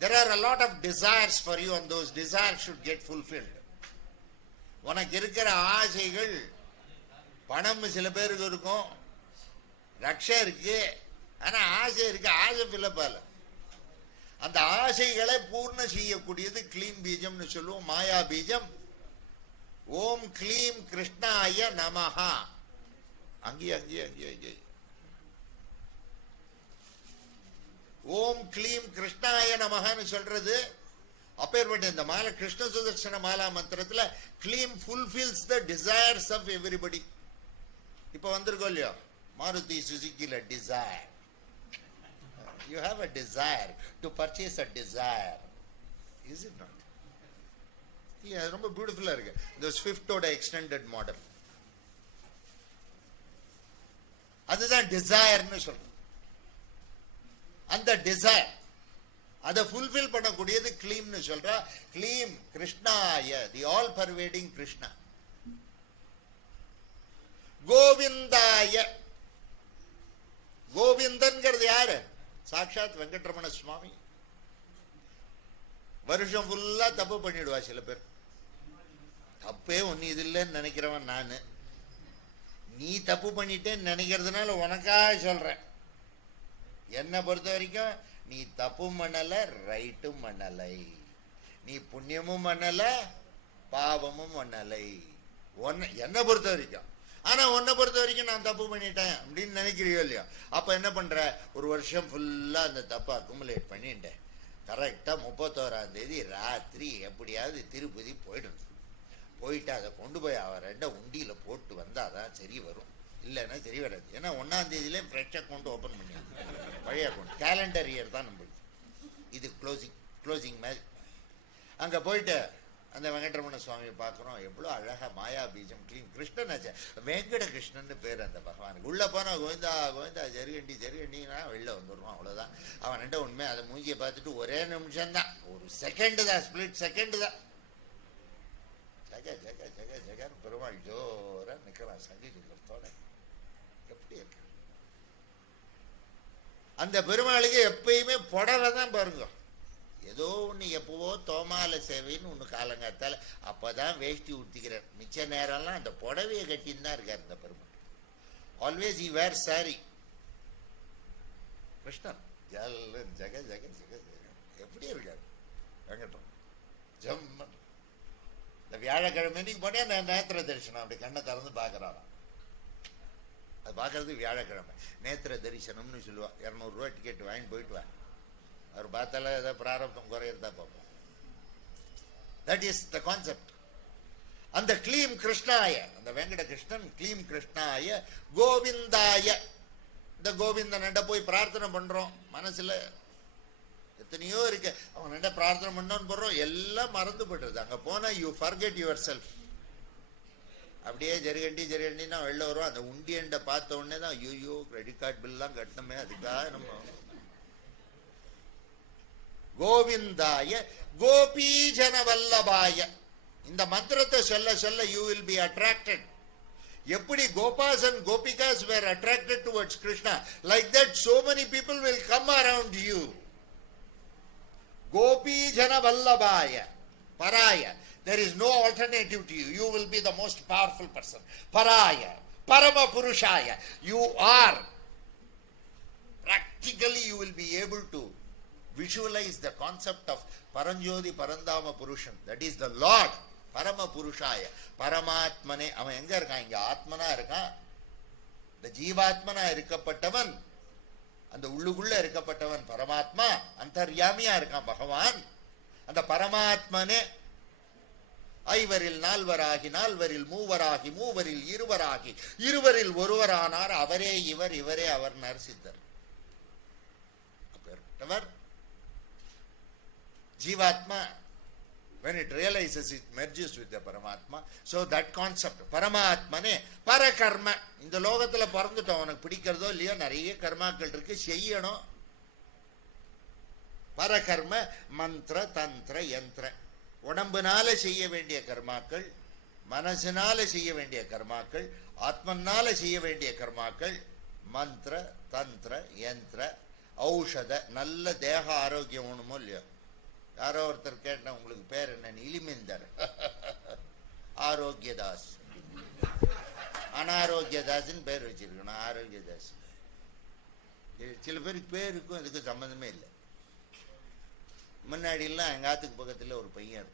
There are a lot of desires for you and those desires should get fulfilled. உனக்கு இருக்கிற ஆசைகள், பணம் சில பேருக்கு இருக்கும், ரக்ஷா இருக்கு, ஆனா ஆசை இருக்கு, ஆசை பிள்ளப்பால. அந்த ஆசைகளை பூர்ண செய்யக்கூடியது க்ளீம் பீஜம்னு சொல்லுவோம், மாயா பீஜம். ஓம் க்ளீம் கிருஷ்ணாய நமஹா அங்கேயே அங்கேயே அங்கேயே அங்கேயே. ஓம் க்ளீம் கிருஷ்ணாய நமஹன்னு சொல்றது அப்பேற்பட்ட இந்த மாலை கிருஷ்ண சுதர்சன மாலா மந்திரத்துல க்ளீம் fulfils the desires of everybody. இப்ப வந்திருக்கோம் இல்லையோ மாருதி சுசுகில Dzire. You have a desire to purchase a Dzire, is it not? ரொம்ப பியூட்டிஃபுல்லா இருக்கு இந்த ஸ்விஃப்டோட எக்ஸ்டெண்டட் மாடல். அதுதான் டிசைர்னு சொல்றோம். அந்த டிசைர் அதை ஃபுல்ஃபில் பண்ணக்கூடியது க்ளீம்னு சொல்றா. க்ளீம் கிருஷ்ணாய, தி ஆல் பர்வேடிங் கிருஷ்ணா. கோவிந்தாய, கோவிந்தன்கிறது யாரு? சாட்சாத் வெங்கட்ரமண சுவாமி. வருஷம் ஃபுல்லா தப்பு பண்ணிடுவா சில பேர். தப்பே ஒன்னு இது இல்லைன்னு நினைக்கிறவன் நானு. நீ தப்பு பண்ணிட்டேன்னு நினைக்கிறதுனால உனக்காக சொல்றேன். என்னை பொறுத்த வரைக்கும் நீ தப்பும் பண்ணல, ரைட்டும் பண்ணலை, நீ புண்ணியமும் பண்ணல, பாவமும் பண்ணலை என்னை பொறுத்த வரைக்கும். ஆனா உன்னை பொறுத்த வரைக்கும் நான் தப்பு பண்ணிட்டேன் அப்படின்னு நினைக்கிறியோ இல்லையோ, அப்ப என்ன பண்ற? ஒரு வருஷம் ஃபுல்லா அந்த தப்பை அக்குமுலேட் பண்ணிட்டேன். கரெக்டா 31ஆம் தேதி ராத்திரி எப்படியாவது திருப்பதி போயிட்டு அதை கொண்டு போய் அவன் 2 உண்டியில போட்டு வந்தாதான் சரி வரும். இல்லைன்னா சரி வராது. ஏன்னா 1ஆம் தேதியிலே ஃப்ரெஷ் அக்கௌண்ட் ஓப்பன் பண்ணி பழைய அக்கௌண்ட் கேலண்டர் இயர் தான் நம்மளுக்கு. இது க்ளோசிங் மாதிரி. அங்கே போயிட்டு அந்த வெங்கட்ரமண சுவாமியை பார்க்குறோம். எவ்வளோ அழகா மாயா பீஜம் க்ளீன் கிருஷ்ணன் ஆச்சு. வெங்கட கிருஷ்ணன் பேர் அந்த பகவானுக்கு. உள்ளே போனால் கோவிந்தா கோவிந்தா ஜருகண்டினா வெளில வந்துடுவான். அவ்வளோதான் அவன் ரெண்ட உண்மை. அதை மூஞ்சியை பார்த்துட்டு ஒரே நிமிஷம்தான், ஒரு செகண்டு தான், ஸ்பிளிட் செகண்டு தான். ஜக ஜக ஜக ஜகன்னு பெருமாள் ஜோரா நிற்கிறான் சங்கீதத்தோட. எப்படி இருக்கு அந்த பெருமாளுக்கு? எப்பயுமே புடவை தான் பாருங்க. ஏதோ ஒன்று எப்பவோ தோமால சேவைன்னு ஒன்று காலங்காத்தால அப்போதான் வேஷ்டி ஊற்றிக்கிறார். மிச்ச நேரம்லாம் அந்த புடவையை கட்டின்னு தான் இருக்கார் இந்த பெருமாள். ஆல்வேஸ் ஈ வேர் சாரி. கிருஷ்ணன் ஜல்லன் ஜக ஜக ஜக ஜக எப்படி இருக்காரு வெங்கட்ரம் ஜம்மன். இந்த வியாழக்கிழமைக்கு போனே நான் நேத்திர தரிசனம் அப்படி கண்ணை திறந்து பார்க்குறாராம். அது பார்க்கறது வியாழக்கிழமை நேத்திர தரிசனம்னு சொல்லுவா. 200 ரூபா டிக்கெட் வாங்கி போயிட்டு வா. அவர் பார்த்தால ஏதோ பிராரப்தம் குறையிறதா பார்ப்போம். That is the concept. அந்த க்ளீம் கிருஷ்ணாய, அந்த வெங்கட கிருஷ்ணன் க்ளீம் கிருஷ்ணாய கோவிந்தாய. இந்த கோவிந்தன்ட போய் பிரார்த்தனை பண்றோம். மனசுல எத்தனையோ இருக்கு. அவன் பிரார்த்தனை பண்ணோன்னு போடுறோம், எல்லாம் மறந்து போயிடுறது. அங்க போனா யூ ஃபர்கெட் யுவர் செல்ஃப். அப்படியே ஜருகண்டினா வெளில வரும். அந்த உண்டியண்ட பார்த்த உடனே தான் ஐயோ கிரெடிட் கார்டு பில்லாம் கட்டணுமே, அதுக்காக நம்ம கோவிந்தாய கோபீஜன வல்லபாய. இந்த மந்திரத்தை சொல்ல சொல்ல யூ வில் பி அட்ராக்டட். எப்படி கோபாஸ் and gopikas were attracted towards Krishna, like that so many people will come around you. Gopijana Vallabhaya Paraya. There is no alternative to you. You will be the most powerful person. Paraya Parama Purushaya. You are practically, you will be able to visualize the concept of Paranjodi Parandama Purushan. That is the Lord. பரம புருஷாய பரமாத்மனே. அவன் எங்க இருக்கான்? இங்க ஆத்மனா இருக்கான். இந்த ஜீவாத்மனா இருக்கப்பட்டவன், அந்த உள்ளுக்குள்ள இருக்கப்பட்டவன் பரமாத்மா அந்தர்யாமியா இருக்கான் பகவான். அந்த பரமாத்மனே ஐவரில் நால்வராகி, நால்வரில் மூவராகி, மூவரில் இருவராகி, இருவரில் ஒருவரானார். அவரே இவர், இவரே அவர் நரசித்தர். அப்பேற்பட்டவர் ஜீவாத்மா. When it realizes, it merges with the Paramatma. So that concept, Paramatmane, Parakarma. இந்த லோகத்துல பிறந்துட்டோம், உனக்கு பிடிக்கிறதோ இல்லையோ நிறைய கர்மாக்கள் இருக்கு, செய்யணும். பரகர்ம மந்திர தந்திர யந்திர. உடம்புனால செய்ய வேண்டிய கர்மாக்கள், மனசுனால செய்ய வேண்டிய கர்மாக்கள், ஆத்மனால செய்ய வேண்டிய கர்மாக்கள், மந்திர தந்திர யந்திர ஔஷத. நல்ல தேக ஆரோக்கியம் ஒண்ணுமோ இல்லையோ. யாரோ ஒருத்தர் கேட்டேன், உங்களுக்கு பேர் என்ன? இலிமிந்தர். ஆரோக்கியதாஸ். அனாரோக்கியதாஸ்ன்னு பேர் வச்சிருக்கணும். ஆரோக்கியதாஸ். சில பேருக்கு பேருக்கும் அதுக்கு சம்மந்தமே இல்லை. முன்னாடிலாம் எங்க ஆத்துக்கு பக்கத்துல ஒரு பையன்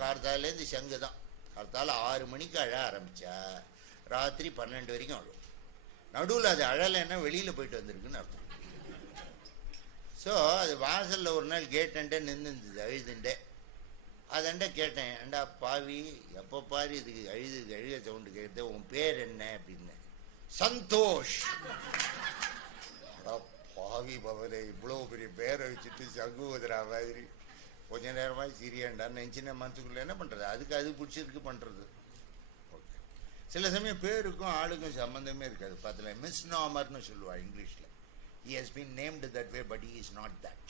கார்த்தாலேருந்து சங்கு தான். கார்த்தால 6 மணிக்கு அழ ஆரம்பிச்சா ராத்திரி 12 வரைக்கும் அழும். நடுவில் அது அழலைன்னா வெளியில் போயிட்டு வந்திருக்குன்னு அர்த்தம். ஸோ அது வாசலில் ஒரு நாள் கேட்டன்ட்டே நின்றுருந்தது அழுதுண்டே. அதண்ட கேட்டேன், ஏண்டா பாவி, எப்போ பாரு இதுக்கு அழுக சவுண்டு கேட்டு, உன் பேர் என்ன அப்படின்னு. சந்தோஷ். பாவி பவரே, இவ்வளோ பெரிய பேரை வச்சுட்டு சங்குவதுரா மாதிரி கொஞ்ச நேரமாக சிரியாண்டான்னு நினச்சின மனசுக்குள்ள என்ன பண்ணுறது, அதுக்கு அது பிடிச்சிருக்கு பண்ணுறது. ஓகே, சில சமயம் பேருக்கும் ஆளுக்கும் சம்மந்தமே இருக்காது. பார்த்தல மிஸ்நாமர்னு சொல்லுவாள் இங்கிலீஷில். He has been named that way, but he is not that.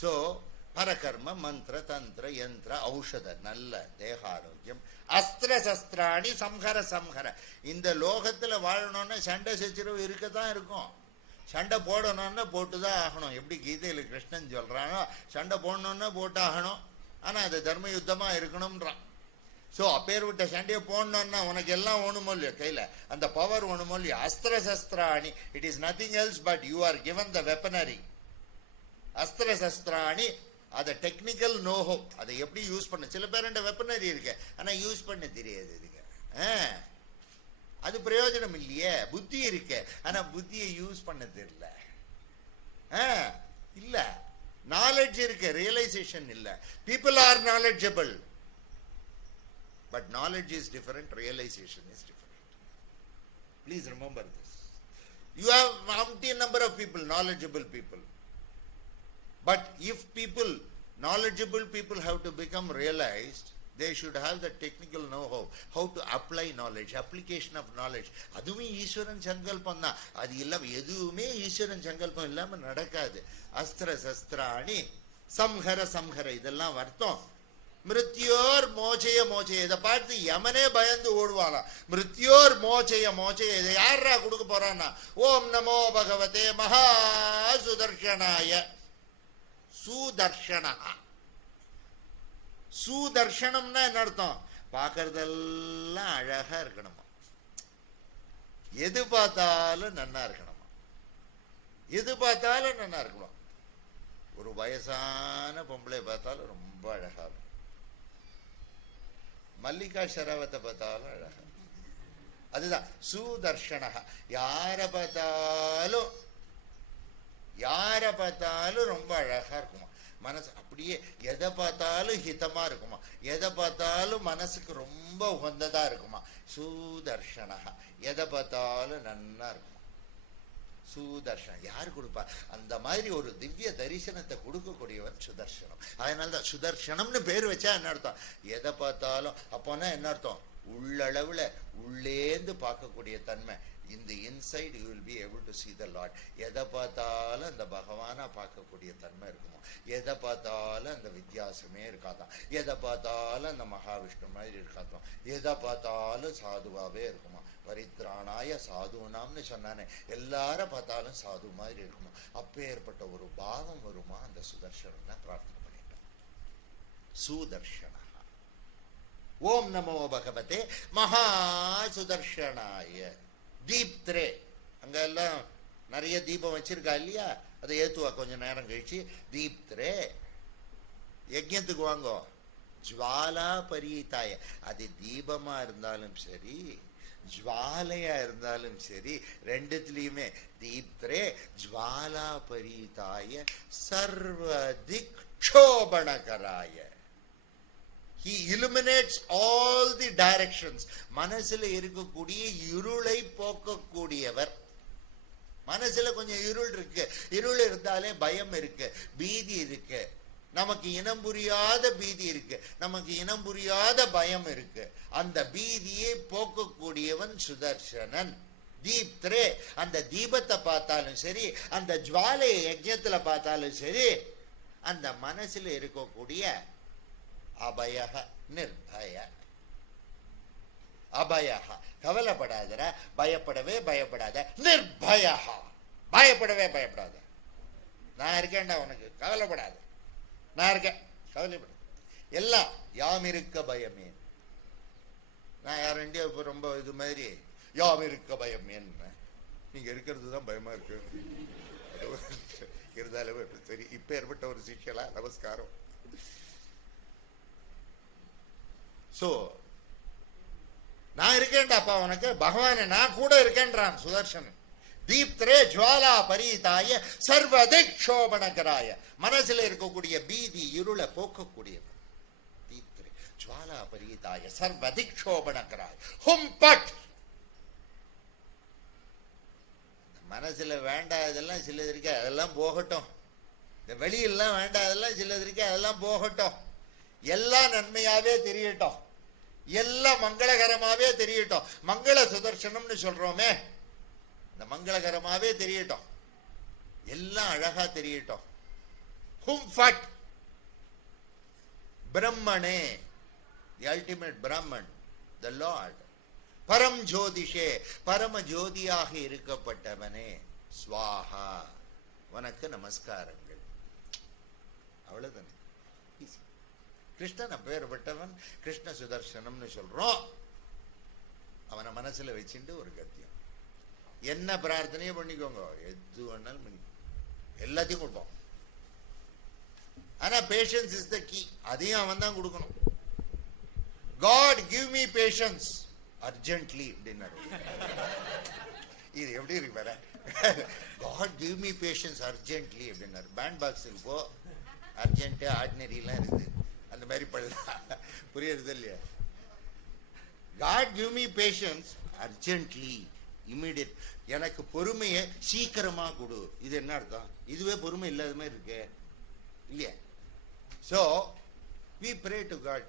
So, பரகர்ம மந்திர தந்திர யந்திர ஔஷத, நல்ல தேக ஆரோக்கியம். அஸ்திர சஸ்திராணி சம்ஹர சம்ஹர. இந்த லோகத்தில் வாழணும்னா சண்டை சச்சரவு இருக்கத்தான் இருக்கும். சண்டை போடணும்னா போட்டு தான் ஆகணும். எப்படி கீதையில் கிருஷ்ணன் சொல்கிறானோ, சண்டை போடணுன்னா போட்டு ஆகணும். ஆனால் அது தர்ம யுத்தமாக இருக்கணும்ன்றான். ஸோ அப்பேற்பட்ட சண்டையை போடணுன்னா உனக்கு எல்லாம் ஒண்ணுமோ இல்லையோ, கையில் அந்த பவர் ஒண்ணுமோ இல்லையோ. அஸ்திர சஸ்திராணி, it is nothing else but you are given the weaponry. அஸ்திர சஸ்திராணி, அதை டெக்னிக்கல் நோஹோ, அதை எப்படி யூஸ் பண்ண. சில பேர் வெப்பனரி இருக்கு, ஆனால் யூஸ் பண்ண தெரியாது. இதுக்கு அது பிரயோஜனம் இல்லையே. புத்தி இருக்கு, ஆனால் புத்தியை யூஸ் பண்ண தெரியல. இல்ல, நாலேஜ் இருக்கு, ரியலைசேஷன் இல்லை. People are knowledgeable, but knowledge is different, realization is different. Please remember this. You have umpteen number of people, knowledgeable people. But if people, knowledgeable people have to become realized, they should have the technical know-how, how to apply knowledge, application of knowledge. அதுவே ஈஸ்வரன் சங்கல்பம் தான். அது இல்லாம எதுவுமே ஈஸ்வரன் சங்கல்பம் இல்லாம நடக்காது. அஸ்திர சஸ்திராணி சம்ஹர சம்ஹர, இதெல்லாம் அர்த்தம். மிருத்யோர் மோச்சய மோச்சய, இதை பார்த்து யமனே பயந்து ஓடுவானா. மிருத்யோர் மோச்சய மோச்சய, இதை யாரா கொடுக்க போறான்னா, ஓம் நமோ பகவதே மகா சுதர்ஷனாய. சுதர்ஷனா, சுதர்ஷனம்னா என்ன அர்த்தம்? பார்க்கறதெல்லாம் அழகா இருக்கணுமா, எது பார்த்தாலும் நன்னா இருக்கணுமா, எது பார்த்தாலும் நன்னா இருக்கணும். ஒரு வயசான பொம்பளை பார்த்தாலும் ரொம்ப அழகா இருக்கும். மல்லிகா ஷராவத்தை பார்த்தாலும் அழகா. அதுதான் சுதர்ஷனக. யாரை பார்த்தாலும் ரொம்ப அழகா இருக்குமா. மனசு அப்படியே எதை பார்த்தாலும் ஹிதமா இருக்குமா, எதை பார்த்தாலும் மனசுக்கு ரொம்ப உகந்ததா இருக்குமா. சுதர்ஷனக, எதை பார்த்தாலும் நன்னா இருக்குமா. சுதர்ஷனம் யார் கொடுப்பா? அந்த மாதிரி ஒரு திவ்ய தரிசனத்தை கொடுக்கக்கூடியவன் சுதர்சனம். அதனால்தான் சுதர்சனம்னு பேர் வச்சா என்ன அர்த்தம்? எதை பார்த்தாலும். அப்போனா என்ன அர்த்தம்? உள்ளளவுல உள்ளேந்து பார்க்கக்கூடிய தன்மை. இந்த inside you will be able to see the Lord. எதை பார்த்தாலும் அந்த பகவானா பார்க்கக்கூடிய தன்மை இருக்குமா. எதை பார்த்தாலும் அந்த வித்தியாசமே இருக்காதான். எதை பார்த்தாலும் அந்த மகாவிஷ்ணு மாதிரி இருக்காதான். எதை பார்த்தாலும் சாதுவாவே இருக்குமா. பரித்ராணாய சாதுனாம்னு சொன்னானே, எல்லாரும் பார்த்தாலும் சாது மாதிரி இருக்குமா. அப்பேற்பட்ட ஒரு பாவம் வருமா அந்த சுதர்ஷனம் தான் பிரார்த்தனை பண்ணிட்டோம். சுதர்ஷனா. ஓம் நமோ பகவதே மகா சுதர்ஷனாய. தீப்திரே, அங்கெல்லாம் நிறைய தீபம் வச்சிருக்கா இல்லையா, அதை ஏத்துவா கொஞ்ச நேரம் கழிச்சு. தீப்திரே, யஜ்யத்துக்கு வாங்கோ. ஜுவாலா பரீதாய, அது தீபமா இருந்தாலும் சரி, ஜுவாலையா இருந்தாலும் சரி, ரெண்டுத்துலயுமே தீப்திரே ஜுவாலா பரீதாய சர்வதிக் க்ஷோபணகராய. He illuminates all the directions. மனசுல இருக்கக்கூடிய இருளை போக்கக்கூடியவர். மனசுல கொஞ்சம் இருள் இருக்கு, இருள் இருந்தாலே பயம் இருக்கு, பீதி இருக்கு, நமக்கு இனம் புரியாத பீதி இருக்கு, நமக்கு இனம் புரியாத பயம் இருக்கு. அந்த பீதியை போக்கக்கூடியவன் சுதர்சனன். தீப்திரே, அந்த தீபத்தை பார்த்தாலும் சரி, அந்த ஜுவாலை யஜ்ஞத்துல பார்த்தாலும் சரி, அந்த மனசுல இருக்கக்கூடிய அபயஹ நிர்பய. அபயஹ, கவலைப்படாதர, பயப்படவே பயப்படாத. நிர்பயா, பயப்படவே பயப்படாத. நான் இருக்கேன்டா உனக்கு, கவலைப்படாத, நான் இருக்கேன், கவலைப்பட. எல்லாம் யாம் இருக்க பயமே. நான் யாருண்டியா இப்போ ரொம்ப இது மாதிரி யாம் இருக்க பயமேன்னு, நீங்க இருக்கிறது தான் பயமா இருக்கு. இருந்தாலும் சரி, இப்ப ஏற்பட்ட ஒரு சிக்ஷலா நமஸ்காரம். ஸோ நான் இருக்கேன்டாப்பா உனக்கு, பகவான நான் கூட இருக்கேன்றான் சுதர்சனன். தீப்திரே ஜுவாலா பரீதாய சர்வதிக்ஷோபணகராய, மனசுல இருக்கக்கூடிய பீதி இருளை போக்கக்கூடியவர். தீப்திரே ஜுவாலா பரீதாய சர்வதிக்ஷோபணகராய ஹும் பட். மனசுல வேண்டாததெல்லாம் சிலது இருக்கு, அதெல்லாம் போகட்டும். இந்த வெளியெல்லாம் வேண்டாததெல்லாம் சிலது இருக்கு, அதெல்லாம் போகட்டும். எல்லாம் நன்மையாவே தெரியட்டும், எல்லாம் மங்களகரமாவே தெரியட்டும். மங்கள சுதர்சனம்னு சொல்றோமே, இந்த மங்களகரமாவே தெரியட்டும், எல்லாம் அழகா தெரியட்டும். ஹும் ஃபட் பிரம்மனே, the ultimate Brahman, the Lord. பரம் ஜோதிஷே, பரம ஜோதியாக இருக்கப்பட்டவனே, ஸ்வாஹா, உனக்கு நமஸ்காரங்கள். அவ்வளவுதானே. கிருஷ்ணன் அப்பேற்பட்டவன், கிருஷ்ண சுதர்சனம்னு சொல்றோம். அவனை மனசுல வச்சுட்டு ஒரு கத்தியம், என்ன பிரார்த்தனையும் பண்ணிக்கோங்க, எது வேணாலும் பண்ணி எல்லாத்தையும் கொடுப்போம். ஆனா பேஷன்ஸ் இஸ் த கீ, அதையும் அவன் தான் கொடுக்கணும். God give me patience urgently அப்படின்னாரு. இது எப்படி இருக்கு பாரு, God give me patience urgently அப்படின்னாரு. பேண்ட் பாக்ஸுக்கு போ, அர்ஜென்ட் ஆர்டினரிலாம் இருக்குது, அந்த மாதிரி பண்ணலாம். புரியுறது இல்லையா? God give me patience urgently, immediate. எனக்கு பொறுமையை சீக்கிரமா கொடு. இது என்ன அர்த்தம்? இதுவே பொறுமை இல்லாத மாதிரி இருக்கு இல்லையா? So we pray to God.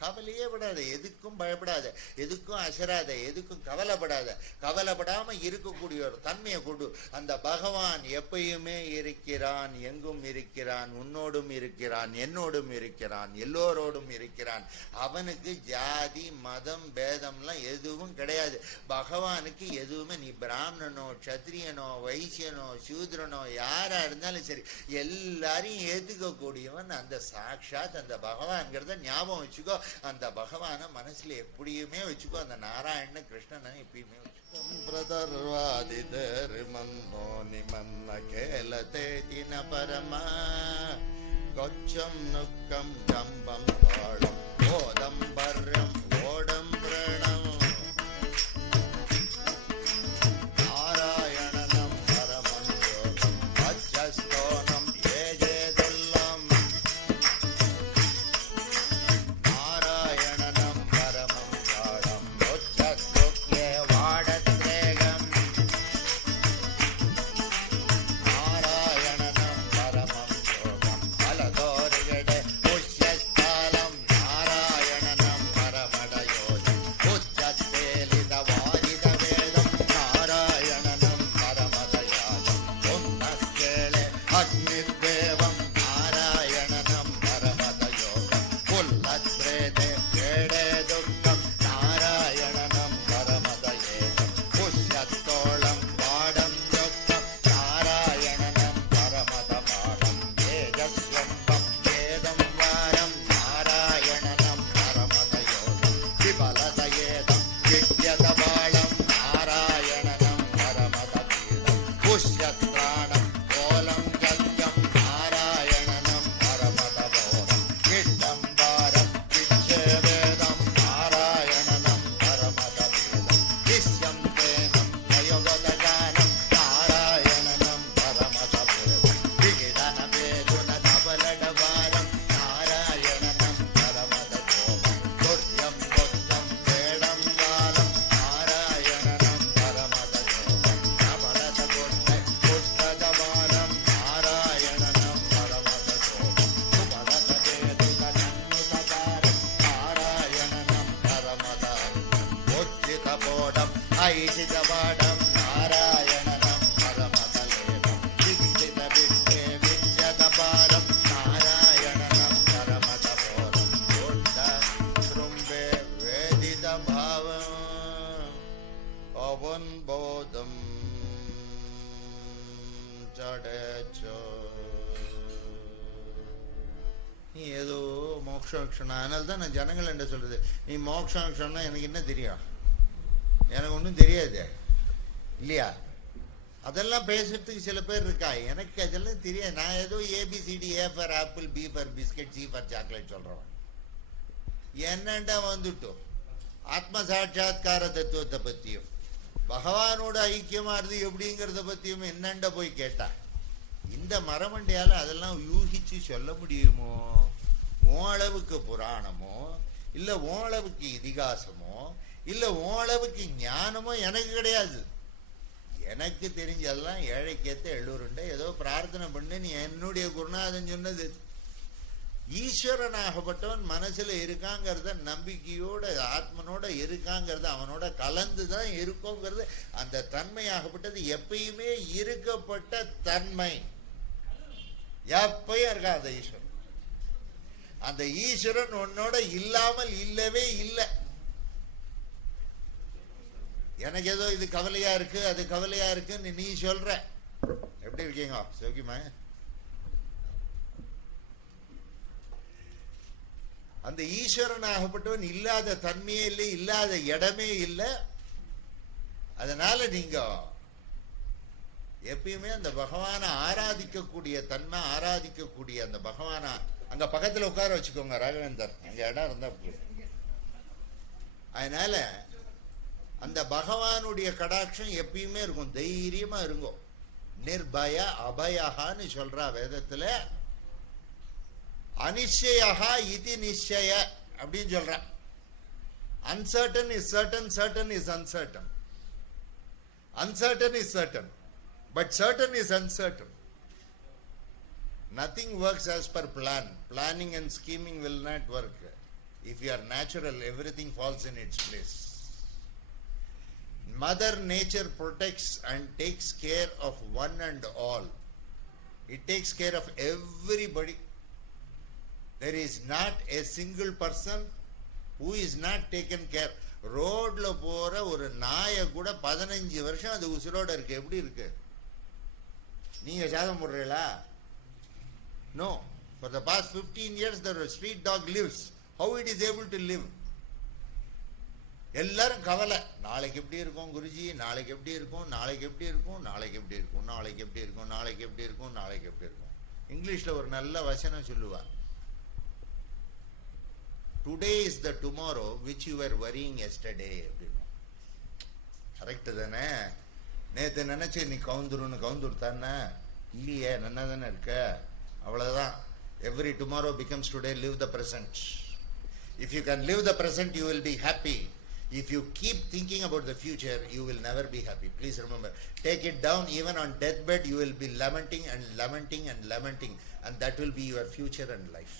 கவலையே படாத, எதுக்கும் பயப்படாத, எதுக்கும் அசராத, எதுக்கும் கவலைப்படாத. கவலைப்படாம இருக்கக்கூடிய ஒரு தன்மையை கொண்டு, அந்த பகவான் எப்பயுமே இருக்கிறான், எங்கும் இருக்கிறான், உன்னோடும் இருக்கிறான், என்னோடும் இருக்கிறான், எல்லோரோடும் இருக்கிறான். அவனுக்கு ஜாதி மதம் பேதம்லாம் எதுவும் கிடையாது. பகவானுக்கு எதுவுமே, நீ பிராமணனோ சத்திரியனோ வைசியனோ சூத்ரனோ யாரா இருந்தாலும் சரி, எல்லாரையும் ஏத்துக்கக்கூடியவன் அந்த சாட்சாத் அந்த பகவான்கிறத ஞாபகம் வச்சுக்கோ. அந்த பகவான மனசுல எப்படியுமே வச்சுக்கோ. அந்த நாராயண கிருஷ்ணனை எப்பயுமே வச்சுக்கோ. பிரதர்வாதிதர்மந்தோ நிமன்ன கேலதேதின பரமா கொச்சம் நுக்கம் ஜம்பம் தாளம் ஓதம்பரம் ஓடம் பிரணம் நாராயணனம் பரமம் யோகம் அச்சஸ்தோனம் அதனால தான் நான் ஜனங்கள் என்ன சொல்றது, நீ மோட்சம் சொன்னா எனக்கு என்ன தெரியும், எனக்கு ஒன்றும் தெரியாது இல்லையா? அதெல்லாம் பேசுறதுக்கு சில பேர் இருக்கா, எனக்கு அதெல்லாம் தெரியாது. நான் ஏதோ A B C D, A for apple, B for biscuit, C for chocolate சொல்றவன். என்னண்டா வந்துட்டோம் ஆத்ம சாட்சா்கார தத்துவத்தை பற்றியும் பகவானோட ஐக்கியமாகிறது எப்படிங்கிறத பற்றியும் என்னண்ட போய் கேட்டா, இந்த மரமண்டையால் அதெல்லாம் யூகிச்சு சொல்ல முடியுமோ? ஓளவுக்கு புராணமோ இல்லை ஓளவுக்கு இதிகாசமோ இல்லை ஓளவுக்கு ஞானமோ எனக்கு கிடையாது. எனக்கு தெரிஞ்சதெல்லாம் ஏழைக்கேத்த எள்ளூருண்ட ஏதோ பிரார்த்தனை பண்ணு, நீ என்னுடைய குருநாதன் சொன்னது. ஈஸ்வரனாகப்பட்டவன் மனசுல இருக்காங்கிறத நம்பிக்கையோட ஆத்மனோட இருக்காங்கிறத அவனோட கலந்துதான் இருக்கோங்கிறது அந்த தன்மையாகப்பட்டது எப்பயுமே இருக்கப்பட்ட தன்மை. எப்பயும் இருக்கா அந்த ஈஸ்வரன். அந்த ஈஸ்வரன் உன்னோட இல்லாமல் இல்லவே இல்லை. எனக்கு ஏதோ இது கவலையா இருக்கு அது கவலையா இருக்குன்னு நீ சொல்ற. எப்படி இருக்கீங்க? சௌக்கியமா? அந்த ஈஸ்வரனாகப்பட்டவன் இல்லாத தன்மையே இல்லை, இல்லாத இடமே இல்லை. அதனால நீங்க எப்பயுமே அந்த பகவானை ஆராதிக்கக்கூடிய தன்மை, ஆராதிக்கக்கூடிய அந்த பகவானை அங்க பக்கத்துல உட்கார வச்சுக்கோங்க ராகவேந்தர், அங்க இடம் இருந்தா. அதனால அந்த பகவானுடைய கடாட்சம் எப்பயுமே இருக்கும். தைரியமா இருக்கும். நிர்பய அபயஹான்னு சொல்றா வேதத்துல. அனிச்சயா இது நிச்சய அப்படின்னு சொல்ற. Uncertain is certain, certain is uncertain. Uncertain is certain, but certain is uncertain. Nothing works as per plan. Planning and scheming will not work. If you are natural, everything falls in its place. Mother Nature protects and takes care of one and all. It takes care of everybody. There is not a single person who is not taken care. ரோட்ல போற ஒரு நாயை கூட 15 வருஷம் அது உசுரோட இருக்கு. எப்படி இருக்கு? நீங்க சாதம் போடுறீங்களா? No. For the past 15 years the street dog lives. How it is able to live? எல்லாரும் கவலை, நாளைக்கு எப்படி இருக்கும் குருஜி, நாளைக்கு எப்படி இருக்கும், நாளைக்கு எப்படி இருக்கும், நாளைக்கு எப்படி இருக்கும், நாளைக்கு எப்படி இருக்கும், நாளைக்கு எப்படி இருக்கும், நாளைக்கு எப்படி இருக்கும். இங்கிலீஷ்ல ஒரு நல்ல வசனம் சொல்லுவா. Today is the tomorrow which you were worrying yesterday. Correct தானே? நேற்று நினைச்சு நீ கவுந்துருன்னு கவுந்துரு தானே? இல்லையே, நன்னா தானே இருக்க. அவ்வளவுதான். Every tomorrow becomes today. Live the present. If you can live the present, you will be happy. If you keep thinking about the future, you will never be happy. Please remember, take it down. Even on deathbed, you will be lamenting and lamenting and lamenting, and that will be your future and life.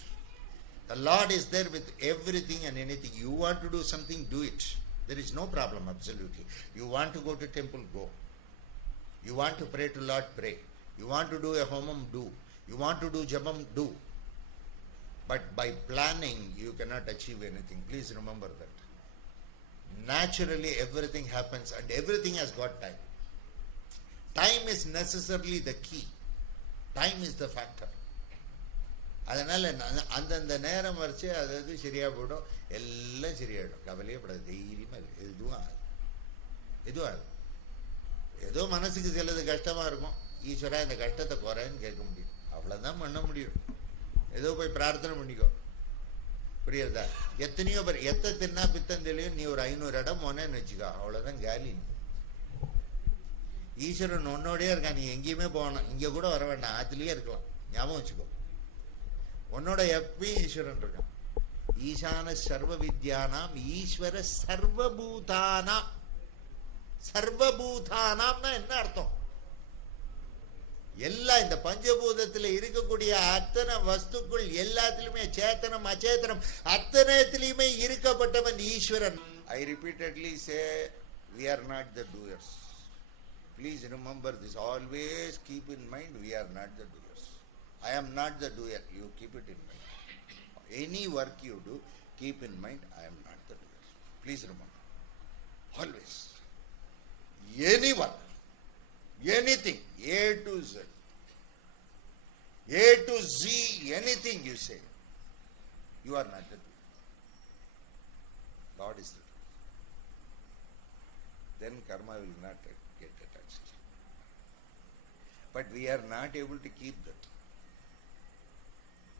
The Lord is there with everything and anything. You want to do something, do it. There is no problem, absolutely. You want to go to temple, go. You want to pray to Lord, pray. You want to do a homam, do. You want to do jabam, do. But by planning, you cannot achieve anything. Please remember that. Naturally, everything happens and everything has got time. Time is necessarily the key. Time is the factor. அதனால அந்தந்த நேரம் வரைச்சு அது சரியா போயிடும், எல்லாம் சரியாயிடும். கவலையே படாது, தைரியமா இருக்கு. எதுவும் ஏதோ மனசுக்கு சிலது கஷ்டமா இருக்கும். ஈஸ்வரா இந்த கஷ்டத்தை குறைன்னு கேட்க முடியும், அவ்வளவுதான் பண்ண முடியும். ஏதோ போய் பிரார்த்தனை பண்ணிக்கோ. புரியுதா? எத்தனையோ பேர் எத்த தின்னா பித்தம் தெரியும். நீ ஒரு 500 இடம் போனேன்னு வச்சுக்கோ, அவ்வளவுதான் காலி. ஈஸ்வரன் உன்னோடய இருக்கான், நீ எங்கேயுமே போகணும், இங்க கூட வர வேண்டாம், ஆத்துலயே இருக்கலாம். ஞாபகம் வச்சுக்கோ, உன்னோட எப்பயும் ஈஸ்வரன் இருக்கான். ஈசான சர்வ வித்யானாம் ஈஸ்வர சர்வபூதானாம். சர்வபூதானாம்னா என்ன அர்த்தம்? எல்லா இந்த பஞ்சபூதத்தில் இருக்கக்கூடிய அத்தனை வஸ்துக்கள் எல்லாத்திலுமே சேத்தனம் அச்சேத்தனம் அத்தனைத்திலுமே இருக்கப்பட்டவன் ஈஸ்வரன். I repeatedly say we are not the doers. Please remember this. Always keep in mind we are not the doers. I am not the doer. You keep it in mind. Any work you do, keep in mind I am not the doer. Please remember. Always. Any work, anything, A to Z, A to Z, anything you say, you are not the doer. God is the doer. Then karma will not get attached. But we are not able to keep that.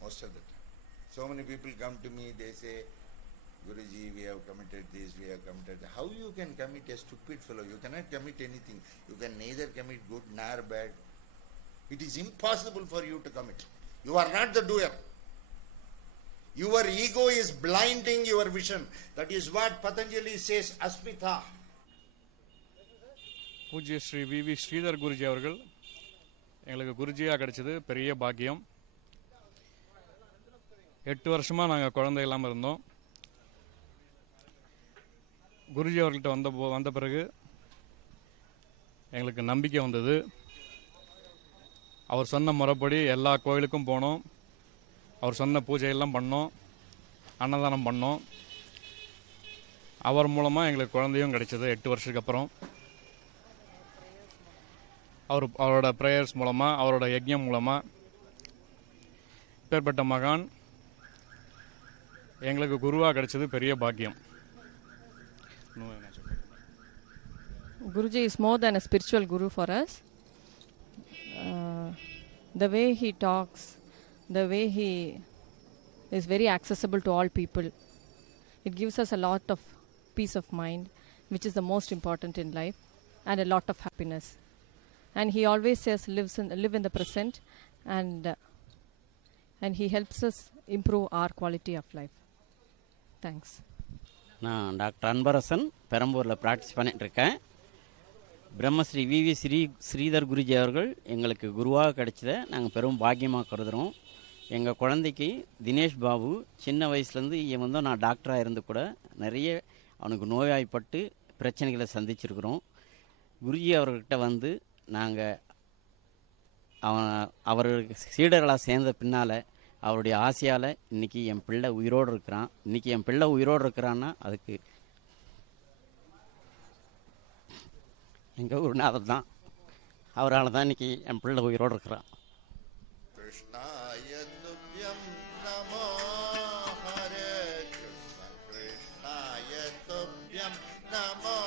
Most of the time. So many people come to me, they say, Guruji, we have committed this, we have committed that. How you can commit a stupid fellow? You cannot commit anything. You can neither commit good nor bad. It is impossible for you to commit. You are not the doer. Your ego is blinding your vision. That is what Patanjali says, Asmita. பூஜ்ய ஸ்ரீ வி ஸ்ரீதர் குருஜி அவர்கள் எங்களுக்கு குருஜியாக கிடைச்சது பெரிய பாக்கியம். 8 வருஷமாக நாங்கள் குழந்தை இல்லாமல் இருந்தோம். குருஜி அவர்கள்ட்ட வந்த பிறகு எங்களுக்கு நம்பிக்கை வந்தது. அவர் சொன்ன முறைப்படி எல்லா கோயிலுக்கும் போனோம். அவர் சொன்ன பூஜையெல்லாம் பண்ணோம், அன்னதானம் பண்ணோம். அவர் மூலமாக எங்களுக்கு குழந்தையும் கிடைச்சது 8 வருஷத்துக்கு அப்புறம். அவரோட ப்ரேயர்ஸ் மூலமாக, அவரோட யஜ்ஞம் மூலமாக இப்பேற்பட்ட மகான் எங்களுக்கு குருவாக கிடைச்சது பெரிய பாக்கியம். Guruji is more than a spiritual guru for us. The way he talks, the way he is very accessible to all people, it gives us a lot of peace of mind, which is the most important in life, and a lot of happiness. And he always says live in the present, and he helps us improve our quality of life. Thanks. நான் டாக்டர் அன்பரசன் பெரம்பூரில் ப்ராக்டிஸ் பண்ணிகிட்ருக்கேன். பிரம்மஸ்ரீ வி ஸ்ரீதர் குருஜி அவர்கள் எங்களுக்கு குருவாக கிடைச்சதை நாங்கள் பெரும் பாக்கியமாக கருதுகிறோம். எங்கள் குழந்தைக்கு தினேஷ் பாபு சின்ன வயசுலேருந்து இவன் வந்து நான் டாக்டராக இருந்து கூட நிறைய அவனுக்கு நோய்வாய்ப்பட்டு பிரச்சனைகளை சந்திச்சிருக்கிறோம். குருஜி அவர்கிட்ட வந்து நாங்கள் அவர் சீடர்களாக சேர்ந்த பின்னால் அவருடைய ஆசையால் இன்றைக்கி என் பிள்ளை உயிரோடு இருக்கிறான். இன்றைக்கி என் பிள்ளை உயிரோடு இருக்கிறான்னா அதுக்கு எங்கள் குருநாதர் தான். அவரால் தான் இன்றைக்கி என் பிள்ளை உயிரோடு இருக்கிறான். கிருஷ்ணாய துப்யம் நமோ ஹரே கிருஷ்ண கிருஷ்ணாய துப்யம் நமோ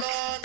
Lord.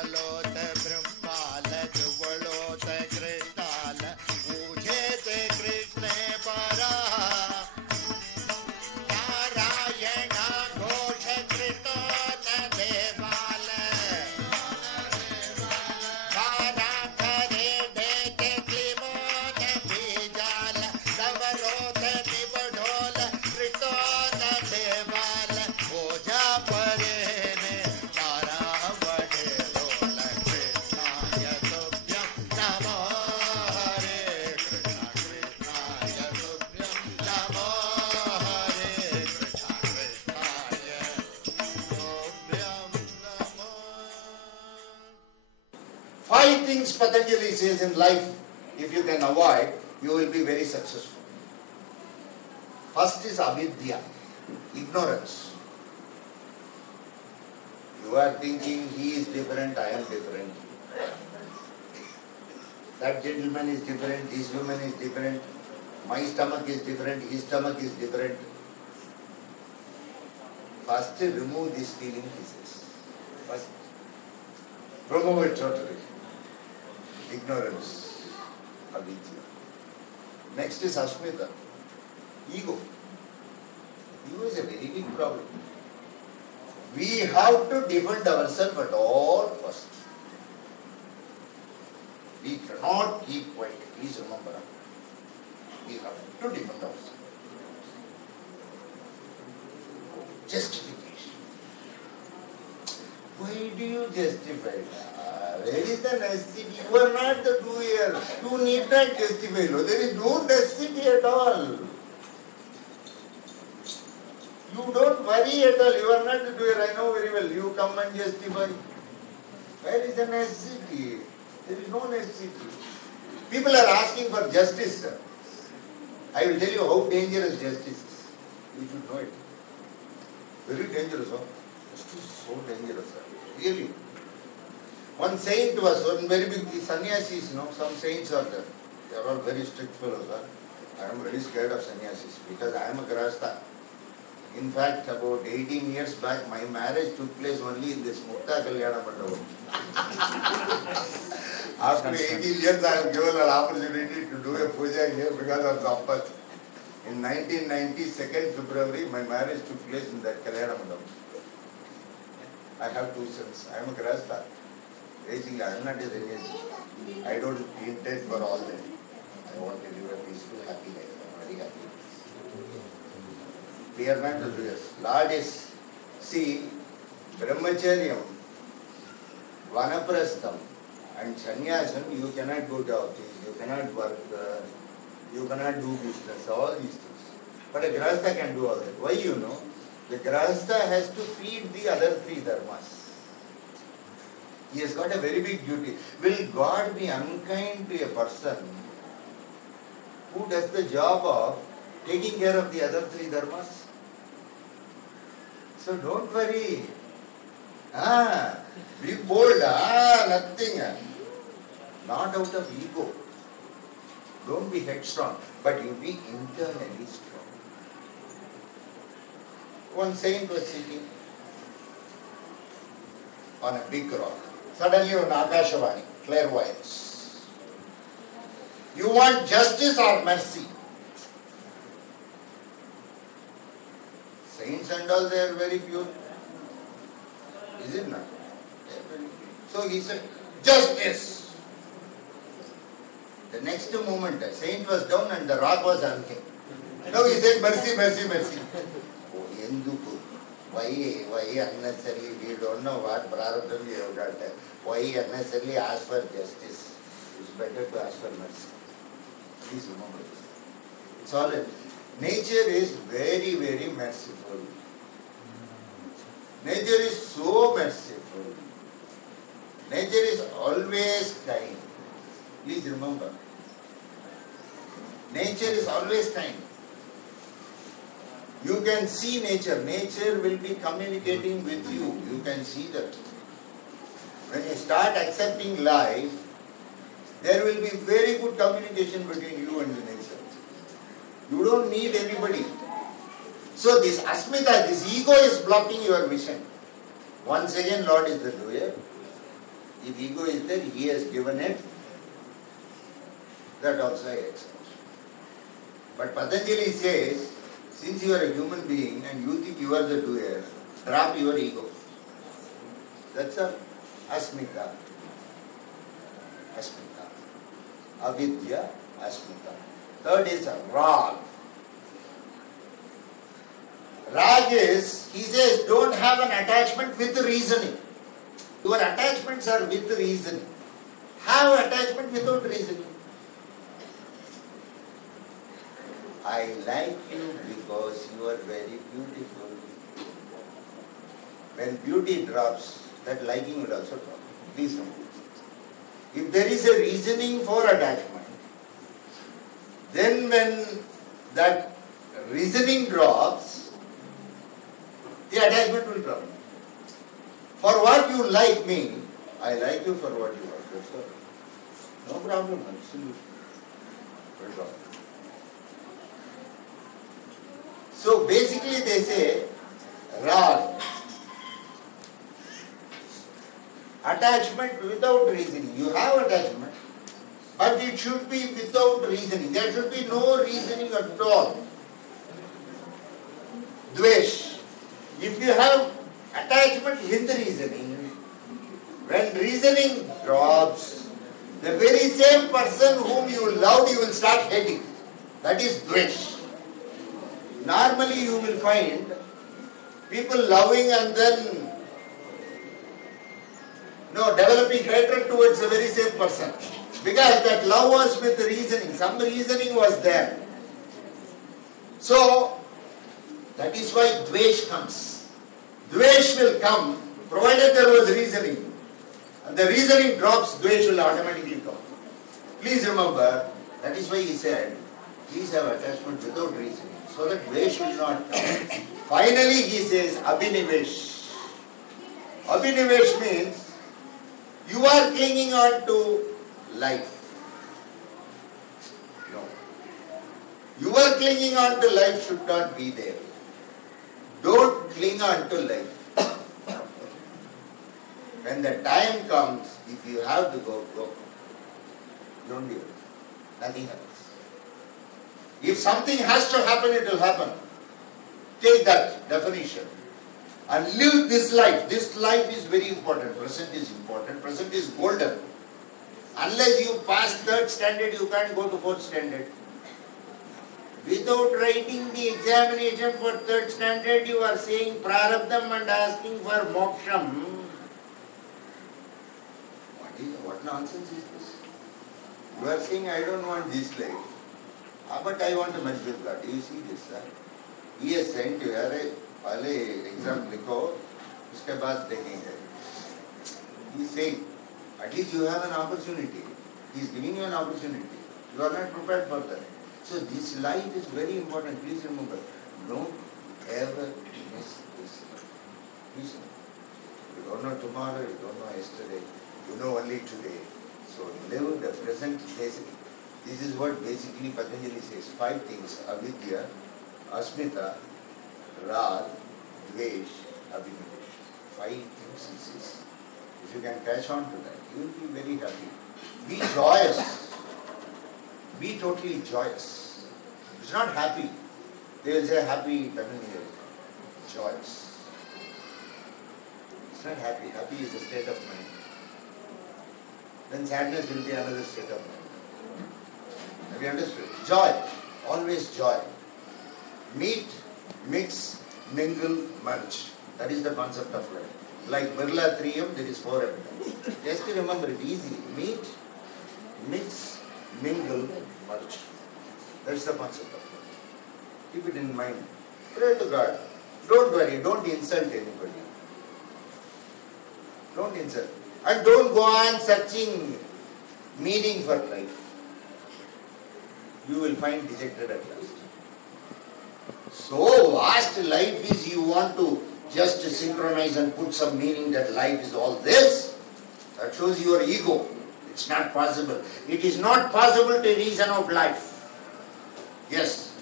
कमलोत ब्रह्माल जुवलोत कृष्णाल पूजेते कृष्णे परा नारायण घोष कृतो न देवाल बारा करे देते क्लिमो न बीजाल दवरोत निबढोल कृतो न देवाल ओझा परे ने नारावणे रोल कृष्णाय तुभ्यं नमो हरे कृष्ण कृष्णाय तुभ्यं नमो हरे कृष्ण कृष्णाय तुभ्यं नमो. Five things Patanjali says in life, if you can avoid, you will be very successful. First is avidya, ignorance. You are thinking he is different, I am different. That gentleman is different, this woman is different, my stomach is different, his stomach is different. First remove this feeling, he says. First, remove it totally. Ignorance, avidya. Next is asmita, ego. Ego is a very big problem. We have to defend ourselves at all costs. We cannot keep quiet. Please remember, we have to defend ourselves. Justification. Why do you justify? Where is the necessity? You are not the doer. You need not justify. No, there is no necessity at all. You don't worry at all. You are not the doer. I know very well. You come and justify. Where is the necessity? There is no necessity. People are asking for justice, sir. I will tell you how dangerous justice is. You should know it. Very dangerous, huh? Justice is so dangerous, sir. Really. One saint was, one very big sannyasis, some saints are there. They are all very strict fellows, sir. I am very scared of sannyasis because I am a grahastha. In fact, about 18 years back, my marriage took place only in this Mukta Kalyana Mandapam. After 18 years, I am given an opportunity to do a puja here because of Sampat. In 1990, 2nd February, my marriage took place in that Kalyana Mandapam. I have two sons. I am a grahastha. Basically, I am not a sannyasi. I don't intend for all that. I want to live a peaceful, happy life. I am very happy. We are not the doers. Lord is, see, brahmacharyam, vanaprastham and sannyasam, you cannot go to office, you cannot work, you cannot do business, all these things. But a grahastha can do all that. Why you know? The grahastha has to feed the other three dharmas. He has got a very big duty. Will God be unkind to a person who does the job of taking care of the other three dharmas? So don't worry. Be bold. Nothing. Not out of ego. Don't be headstrong, but you be internally strong. One saint was sitting on a big rock. Suddenly on Akashavani, clairvoyance. You want justice or mercy? Saints and all, they are very pure. Is it not? They are very pure. So he said, justice. The next moment, a saint was down and the rock was unking. Now he said, mercy, mercy, mercy. Oh, Yenduku. Why unnecessarily? We don't know what prarabdha we have got. Why unnecessarily ask for justice? It's better to ask for mercy. Please remember this. It's all it. Nature is very, very merciful. Nature is so merciful. Nature is always kind. Please remember. Nature is always kind. You can see nature. Nature will be communicating with you. You can see that. When you start accepting life, there will be very good communication between you and the nature. You don't need anybody. So this asmita, this ego is blocking your vision. Once again, Lord is the doer. If ego is there, he has given it. That also I accept. But Patanjali says, since you are a human being and you think you are the doer, drop your ego. That's a asmita. Asmita. Avidya, asmita. Third is rag. Rag is, he says, don't have an attachment with reasoning. Your attachments are with reasoning. Have attachment without reasoning. I like you because you are very beautiful. When beauty drops, that liking will also drop. Please know. If there is a reasoning for attachment, then when that reasoning drops, the attachment will drop. For what you like me, I like you for what you are. That's all. No problem, absolutely. No problem. So basically they say, rag, attachment without reasoning. You have attachment, but it should be without reasoning. There should be no reasoning at all. Dvesh. If you have attachment with reasoning, when reasoning drops, the very same person whom you loved, you will start hating. That is dvesh. Normally you will find people loving and then developing hatred towards the very same person. Because that love was with reasoning. Some reasoning was there. So, that is why dvesh comes. Dvesh will come provided there was reasoning. And the reasoning drops, dvesh will automatically come. Please remember, that is why he said, please have attachment without reasoning, so that dvesh will not come. Finally he says, abhinivesh. Abhinivesh means, you are clinging on to life. No. Your clinging on to life should not be there. Don't cling on to life. When the time comes, if you have to go, go. Don't do it. Nothing happens. If something has to happen, it will happen. Take that definition and live this life. This life is very important. Present is important. Present is golden. Unless you pass third standard, you can't go to fourth standard. Without writing the examination for third standard, you are saying prarabdham and asking for moksham. What nonsense is this? You are saying, I don't want this life. But I want to merge with God. Do you see this, sir? He has sent you, पहले exam लिखो, उसके बाद देखेंगे. He is saying, at least you have an opportunity. He is giving you an opportunity. You are not prepared for that. So this life is very important. Please remember, don't ever miss this life. Please remember. You don't know tomorrow, you don't know yesterday, you know only today. So live the present. This is what basically Patanjali says. 5 things: avidya, asmita, rag, dvesh, abhinivesh. 5 things he says. If you can catch on to that, you will be very happy. Be joyous. Be totally joyous. It's not happy. They will say happy doesn't mean joyous. It's not happy. Happy is a state of mind. Then sadness will be another state of mind. Have you understood? Joy. Always joy. Meet, mix, mingle, merge. That is the concept of life. Like Birla Triyam, there is 4 elements. Just to remember it easily. Meet, mix, mingle, merge. That's the concept of life. Keep it in mind. Pray to God. Don't worry. Don't insult anybody. Don't insult. And don't go on searching meaning for life. You will find dejected at last. So vast life is, you want to just synchronize and put some meaning that life is all this. That shows your ego. It's not possible. It is not possible to reason out life. Yes.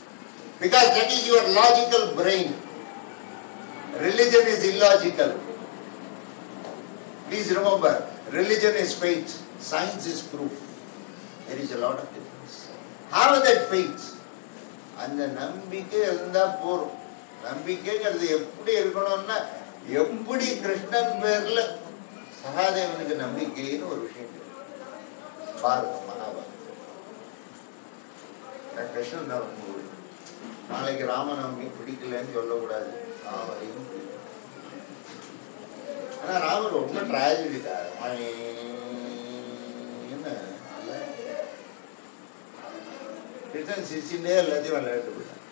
Because that is your logical brain. Religion is illogical. Please remember, Religion is faith. Science is proof. There is a lot of difference. Have that faith. அந்த நம்பிக்கை இருந்தா போறோம். நம்பிக்கைங்கிறது எப்படி இருக்கணும்னா, எப்படி கிருஷ்ணன் பேர்ல சகாதேவனுக்கு நம்பிக்கைன்னு ஒரு விஷயம் பாரதம் மகாபாரதம். கிருஷ்ணன் நம்பி நாளைக்கு ராமநவமி பிடிக்கலன்னு சொல்லக்கூடாது. ராமரையும் ஆனா ராமர் ரொம்ப டிராஜடிக்கா கிருஷ்ணன் சிரிச்சுட்டே எல்லாத்தையும் விளையாட்டு போயிட்டான்.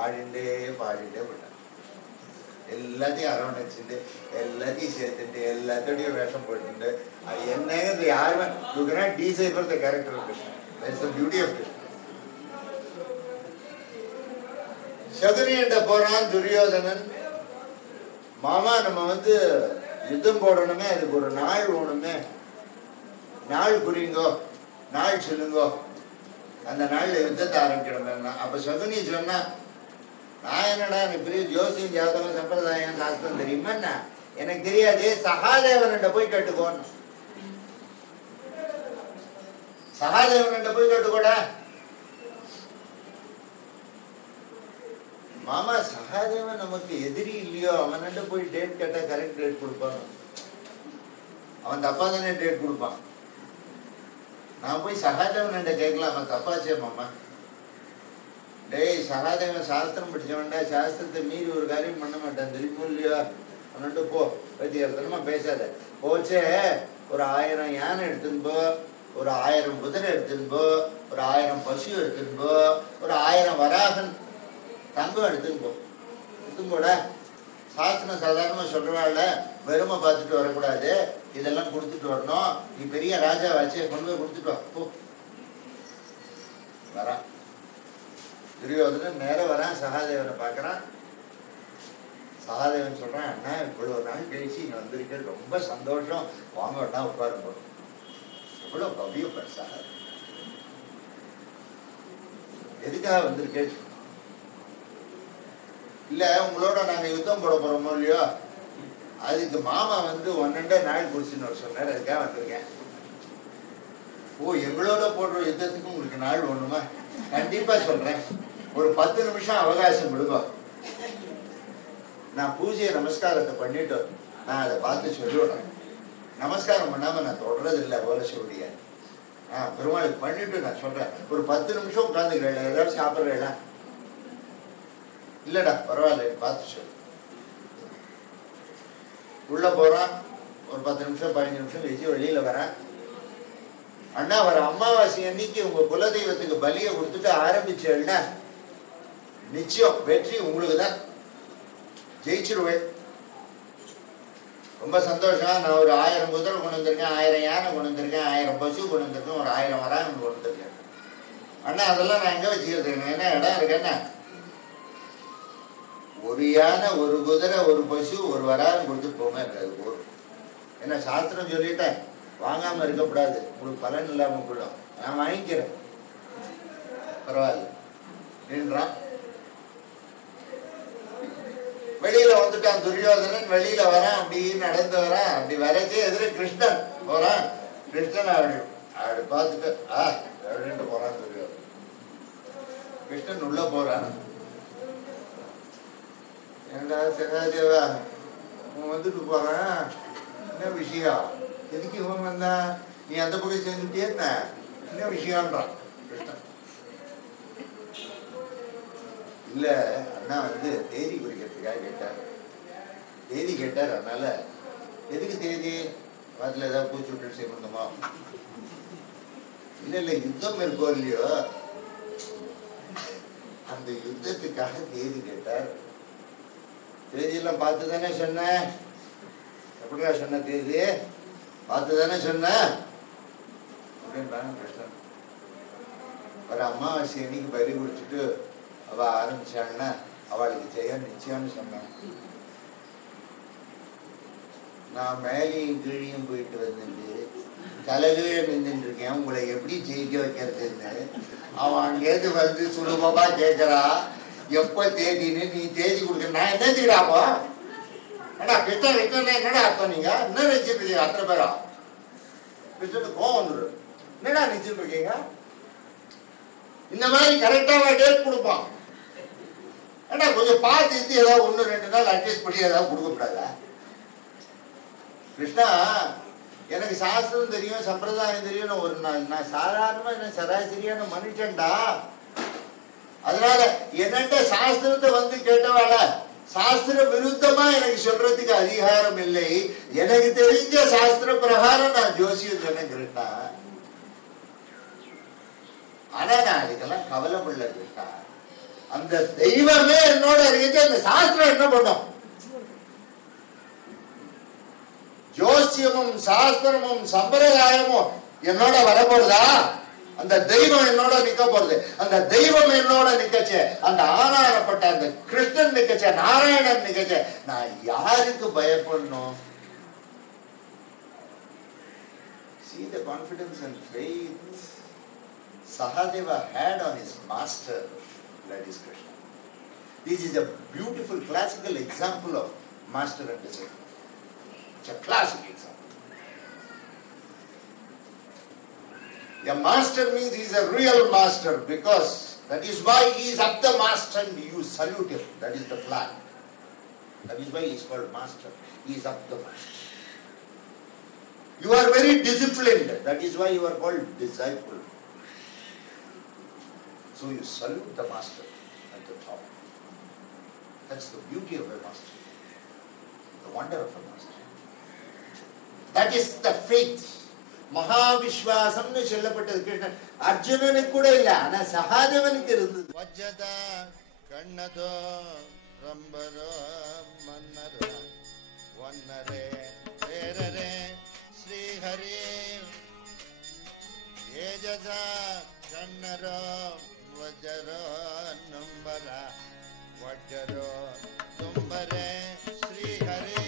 ஆடிண்டே பாடிண்டே போயிட்டான். எல்லாத்தையும் அரவணைச்சுட்டு எல்லாத்தையும் சேர்த்துட்டு எல்லாத்தோடையும் வேஷம் போட்டுட்டு என்னங்கிறது யாருமே you cannot decipher the character of Krishnan. That's the beauty of Krishnan. சகுனியிட்ட போறான் துரியோதனன். மாமா நம்ம யுத்தம் போடணுமே, அதுக்கு ஒரு நாள் வேணுமே, நாள் குறிங்கோ, நாள் சொல்லுங்கோ, அந்த நாள்ல யுத்தத்தை ஆரம்பிக்கணும். அப்ப சகுனி சொன்னா, நான் என்னடா எனக்கு பெரிய ஜோசியம் ஜாதகம் சம்பிரதாயம் சாஸ்திரம் தெரியுமா, எனக்கு தெரியாது, சகாதேவன்கிட்ட போய் கேட்டுக்கோன்னு. சகாதேவன்கிட்ட போய் கேட்டுக்கோடா. மாமா சகாதேவன் நமக்கு எதிரி இல்லையோ, அவன்கிட்ட போய் டேட் கேட்டா கரெக்ட் டேட் கொடுப்பான். அவன் தப்பா தானே டேட் கொடுப்பான். நான் போய் சகாதேவன் கேட்கலாம், அவன் தப்பாச்சே மாமா. டேய் சகாதேவன் சாஸ்திரம் படிச்சவன்டா, சாஸ்திரத்தை மீறி ஒரு காரியம் பண்ண மாட்டான் தெரியுமோ இல்லையோ, அவன்ட்டு போ பத்தியமா பேசாத. போச்சே ஒரு 1000 யானை எடுத்துன்னு போ, ஒரு 1000 குதிரை எடுத்துன்னு போ, ஒரு 1000 பசு எடுத்துன்னு போ, ஒரு 1000 வராகன் தங்கம் எடுத்துன்னு போ. எடுத்துன்னு போட. சாஸ்திரம் சாதாரணமா சொல்றவாள் வெறுமை பார்த்துட்டு வரக்கூடாது, இதெல்லாம் கொடுத்துட்டு வரணும். நீ பெரிய ராஜா வச்சு கொண்டு போய் கொடுத்துட்டு வா போ. வரான் துரியோதனன் நேரம் வரான், சகாதேவனை பார்க்கறான். சகாதேவன் சொல்றான், அண்ணா இவ்வளவு நாள் கழிச்சு இங்க வந்திருக்க, ரொம்ப சந்தோஷம், வாங்க அண்ணா உட்காருங்க. எவ்வளவு பவ்ய பிரசாதம், எதுக்காக வந்திருக்கேன்? இல்ல உங்களோட நாங்க யுத்தம் போட போறோமோ இல்லையோ, அதுக்கு மாமா 1.5 நாள் குடிச்சுன்னு சொன்னார், அதுக்காக வந்திருக்கேன். ஓ எங்களோட போடுற யுத்தத்துக்கு உங்களுக்கு நாள் வேணுமா? கண்டிப்பா சொல்றேன், ஒரு 10 நிமிஷம் அவகாசம் விடுங்க. நான் பூஜையை நமஸ்காரத்தை பண்ணிட்டு நான் அதை பார்த்து சொல்லிவிடுறேன். நமஸ்காரம் பண்ணாம நான் தொடர்றது இல்லை போல சொல்லிய. பெருமாளுக்கு பண்ணிட்டு நான் சொல்றேன், ஒரு 10 நிமிஷம் உட்காந்துக்கிறேன், ஏதாவது சாப்பிட்றேன். இல்லடா பரவாயில்ல பார்த்து சொல்லு. உள்ள போறான், ஒரு 10 நிமிஷம் 15 நிமிஷம் கழிச்சு வெளியில வரேன். அண்ணா வர அமாவாசை அன்னைக்கு உங்க குலதெய்வத்துக்கு பலியை கொடுத்துட்டு ஆரம்பிச்சேன்னா நிச்சயம் வெற்றி உங்களுக்கு தான், ஜெயிச்சிருவேன். ரொம்ப சந்தோஷம். நான் ஒரு 1000 குதிரை கொண்டு வந்திருக்கேன், 1000 யானை கொண்டு வந்திருக்கேன், 1000 பசு கொண்டு வந்திருக்கேன், ஒரு 1000 வராங்க கொண்டு வந்திருக்கேன். அண்ணா அதெல்லாம் நான் எங்க வச்சுக்கிறேன், என்ன இடம் இருக்கேன்னா, ஒரு யானை, ஒரு குதிரை, ஒரு பசு, ஒரு வராகம் கொடுத்துட்டு போங்க. போதும். என்ன சாஸ்திரம் சொல்லிட்டேன், வாங்காம இருக்கக்கூடாது, உங்களுக்கு பலன் இல்லாம போயிடும். நான் வாங்கிக்கிறேன், பரவாயில்ல நின்றான். வெளியில வந்துட்டான் துரியோதனன். வெளியில வரான், அப்படி நடந்து வரான். அப்படி வரைச்சே எதிர கிருஷ்ணன் போறான். கிருஷ்ணன் அப்படி பார்த்துட்டு அப்படின்ட்டு போறான் துரியோதனன். கிருஷ்ணன் உள்ள போறான். ஏண்டா சகாதேவா வந்துட்டு போறான், என்ன விஷயம், எதுக்கு இவன் வந்தா, நீ அந்த பக்கம் சேர்ந்துட்டே என்ன விஷயம்ன்றான் கிருஷ்ணன். இல்ல அண்ணா தேதி குறிக்கிறதுக்காக கேட்டார். தேதி கேட்டார், அதனால எதுக்கு தேதி, அதுல ஏதாவது பூச்சி விட்டு செய்யணுமா? இல்ல இல்ல யுத்தம் இருக்கோ இல்லையோ, அந்த யுத்தத்துக்காக தேதி கேட்டார். தேதியெல்லாம் பார்த்து தானே சொன்ன, எப்படியா சொன்ன, தேதி பார்த்து தானே சொன்ன அப்படின்றாங்க கிருஷ்ணன். ஒரு அமாவாசை அன்னைக்கு பலி குடிச்சிட்டு அவ ஆரம்பிச்சாங்கன்னா அவளுக்கு ஜெயம் நிச்சயம்னு சொன்னான். நான் மேலையும் கீழையும் போயிட்டு வந்துட்டு தலைகீழ நின்றுட்டு இருக்கேன், உங்களை எப்படி ஜெயிக்க வைக்கிறதுன்னு அவன் அங்கேருந்து சுலபமா கேட்கறா, எப்ப தேதின்னு. நீ தேதி கொடுக்க நான் என்ன செய்யறாப்போ? ஏடா கிருஷ்ணன் கிருஷ்ணன் என்னடா அர்த்தம், நீங்க என்ன வச்சிருக்கீங்க அத்தனை பேரா? கிருஷ்ணனுக்கு கோவம் வந்துடும். என்னடா நிச்சயம் இருக்கீங்க, இந்த மாதிரி கரெக்டாக டேட் கொடுப்பான். ஏன்னா கொஞ்சம் பார்த்து இது ஏதாவது 1-2 நாள் அட்ஜஸ்ட் பண்ணி ஏதாவது கொடுக்கப்படாதா? கிருஷ்ணா, எனக்கு சாஸ்திரம் தெரியும், சம்பிரதாயம் தெரியும், ஒரு நான் சாதாரணமா என்ன சராசரியான மனுஷன்டா. அதனால என்னட்ட சாஸ்திரத்தை வந்து கேட்டவாள சாஸ்திர விருத்தமா எனக்கு சொல்றதுக்கு அதிகாரம் இல்லை. எனக்கு தெரிஞ்ச சாஸ்திர பிரகாரம் நான் ஜோசியம் சொன்னேன் கிருஷ்ணா. ஆனா நான் அதுக்கெல்லாம் கவலைப்படல கிருஷ்ணா. அந்த தெய்வமே என்னோட இருக்கு, அந்த சாஸ்திரம் என்ன பண்ணும்? ஜோசியமும் சாஸ்திரமும் சம்பிரதாயமும் என்னோட வரப்போறதா? அந்த தெய்வம் என்னோட நிக்க போறது. அந்த தெய்வம் என்னோட நிக்கச்சே, அந்த ஆனாரப்பட்ட அந்த கிருஷ்ணன் நிக்கச்சே, நாராயணன் நிக்கச்சே, நான் யாருக்கு பயப்படணும்? See the confidence and faith Sahadeva had on his master, that is Krishna. This is a beautiful classical example of master and disciple. It's a classic example. A master means he is a real master, because that is why he is up the master and you salute him. That is the flag. That is why he is called master. He is up the master. You are very disciplined. That is why you are called disciple. So you salute the master at the top. That's the beauty of a master. The wonder of a master. That is the faith. மகாவிஸ்வாசம்னு சொல்லப்பட்டது கிருஷ்ணன். அர்ஜுனனுக்கு கூட இல்ல, ஆனா சகாதேவனுக்கு இருந்தது. வஜ்ஜதா கண்ணதோ ரம்பரோ மன்னரோ வன்னரே வேரரே ஸ்ரீஹரி ஏஜதா கண்ணரோ வஜ்ஜரோ நம்பரா வஜ்ஜரோ தும்பரே ஸ்ரீஹரி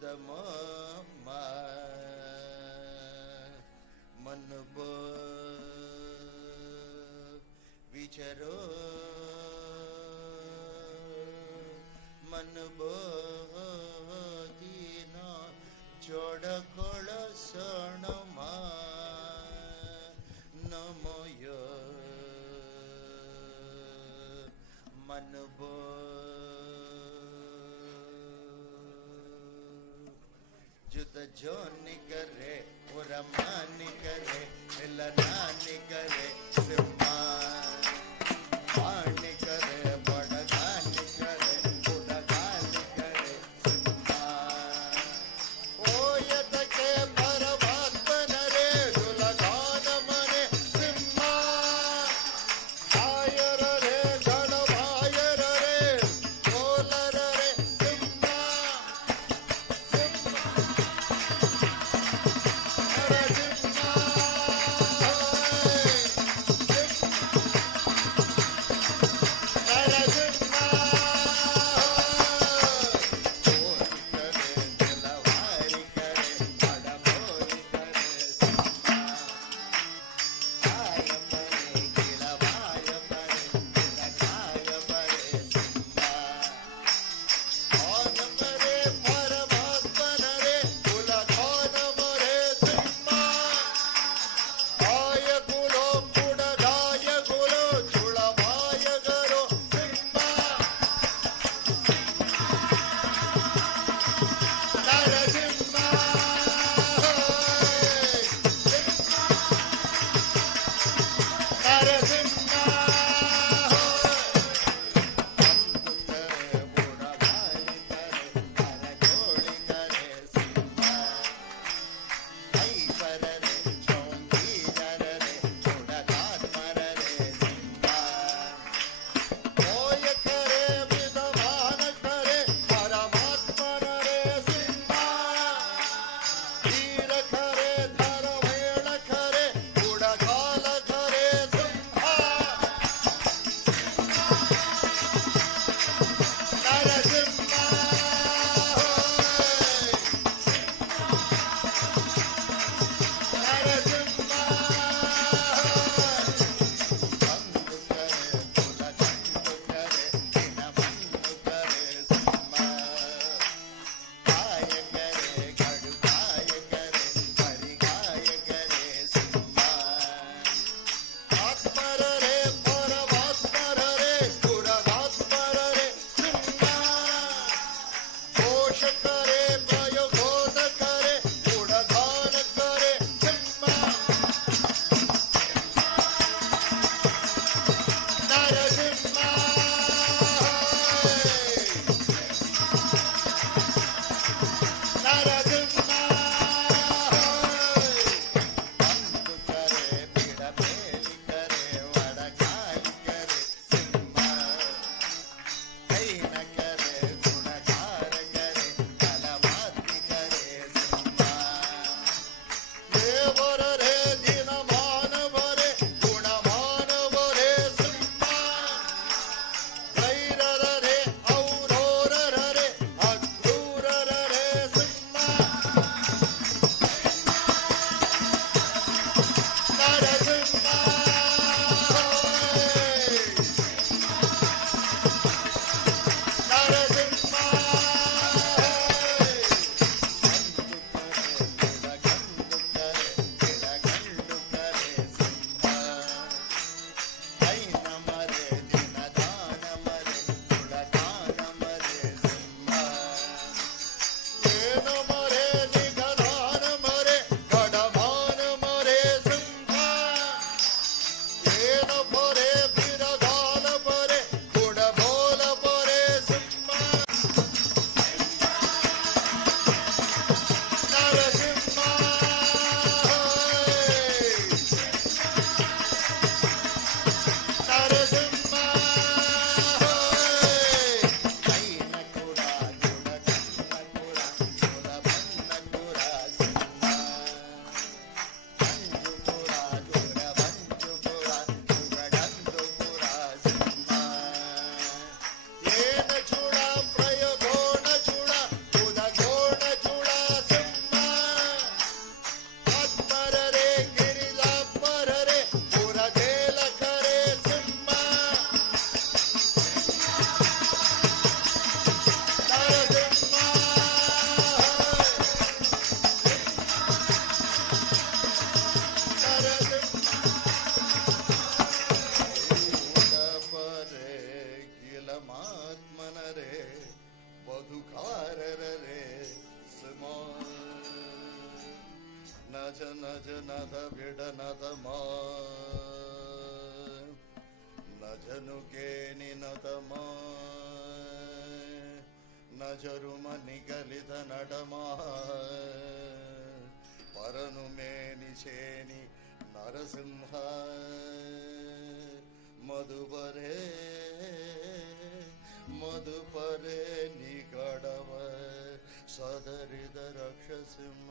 जुदमो मन बो विचरो मन बो दीना जोड़ कोड़ सणमा नमोयो मन बो जुद जो निकरे उरमा निकरे लना निकरे सिम्मा पानी करे बड़गा निकरे उड़गा निकरे सिम्मा ओ यद के परवात बनरे दुलगान मने सिम्मा आयर रे गण भायर रे कोलर रे सिम्मा सिम्मा ಜನುಕೆ ನಿನತಮ ನಜರುಮ ನಿಗಲಿತ ನಡಮ ಪರನು ಮೇನಿಶೇನಿ ನರಸಿಂಹ ಮಧುಬರೇ ಮಧುಪರೇ ನಿಗಡವ ಸದರಿದ ರಕ್ಷಸಿಂಹ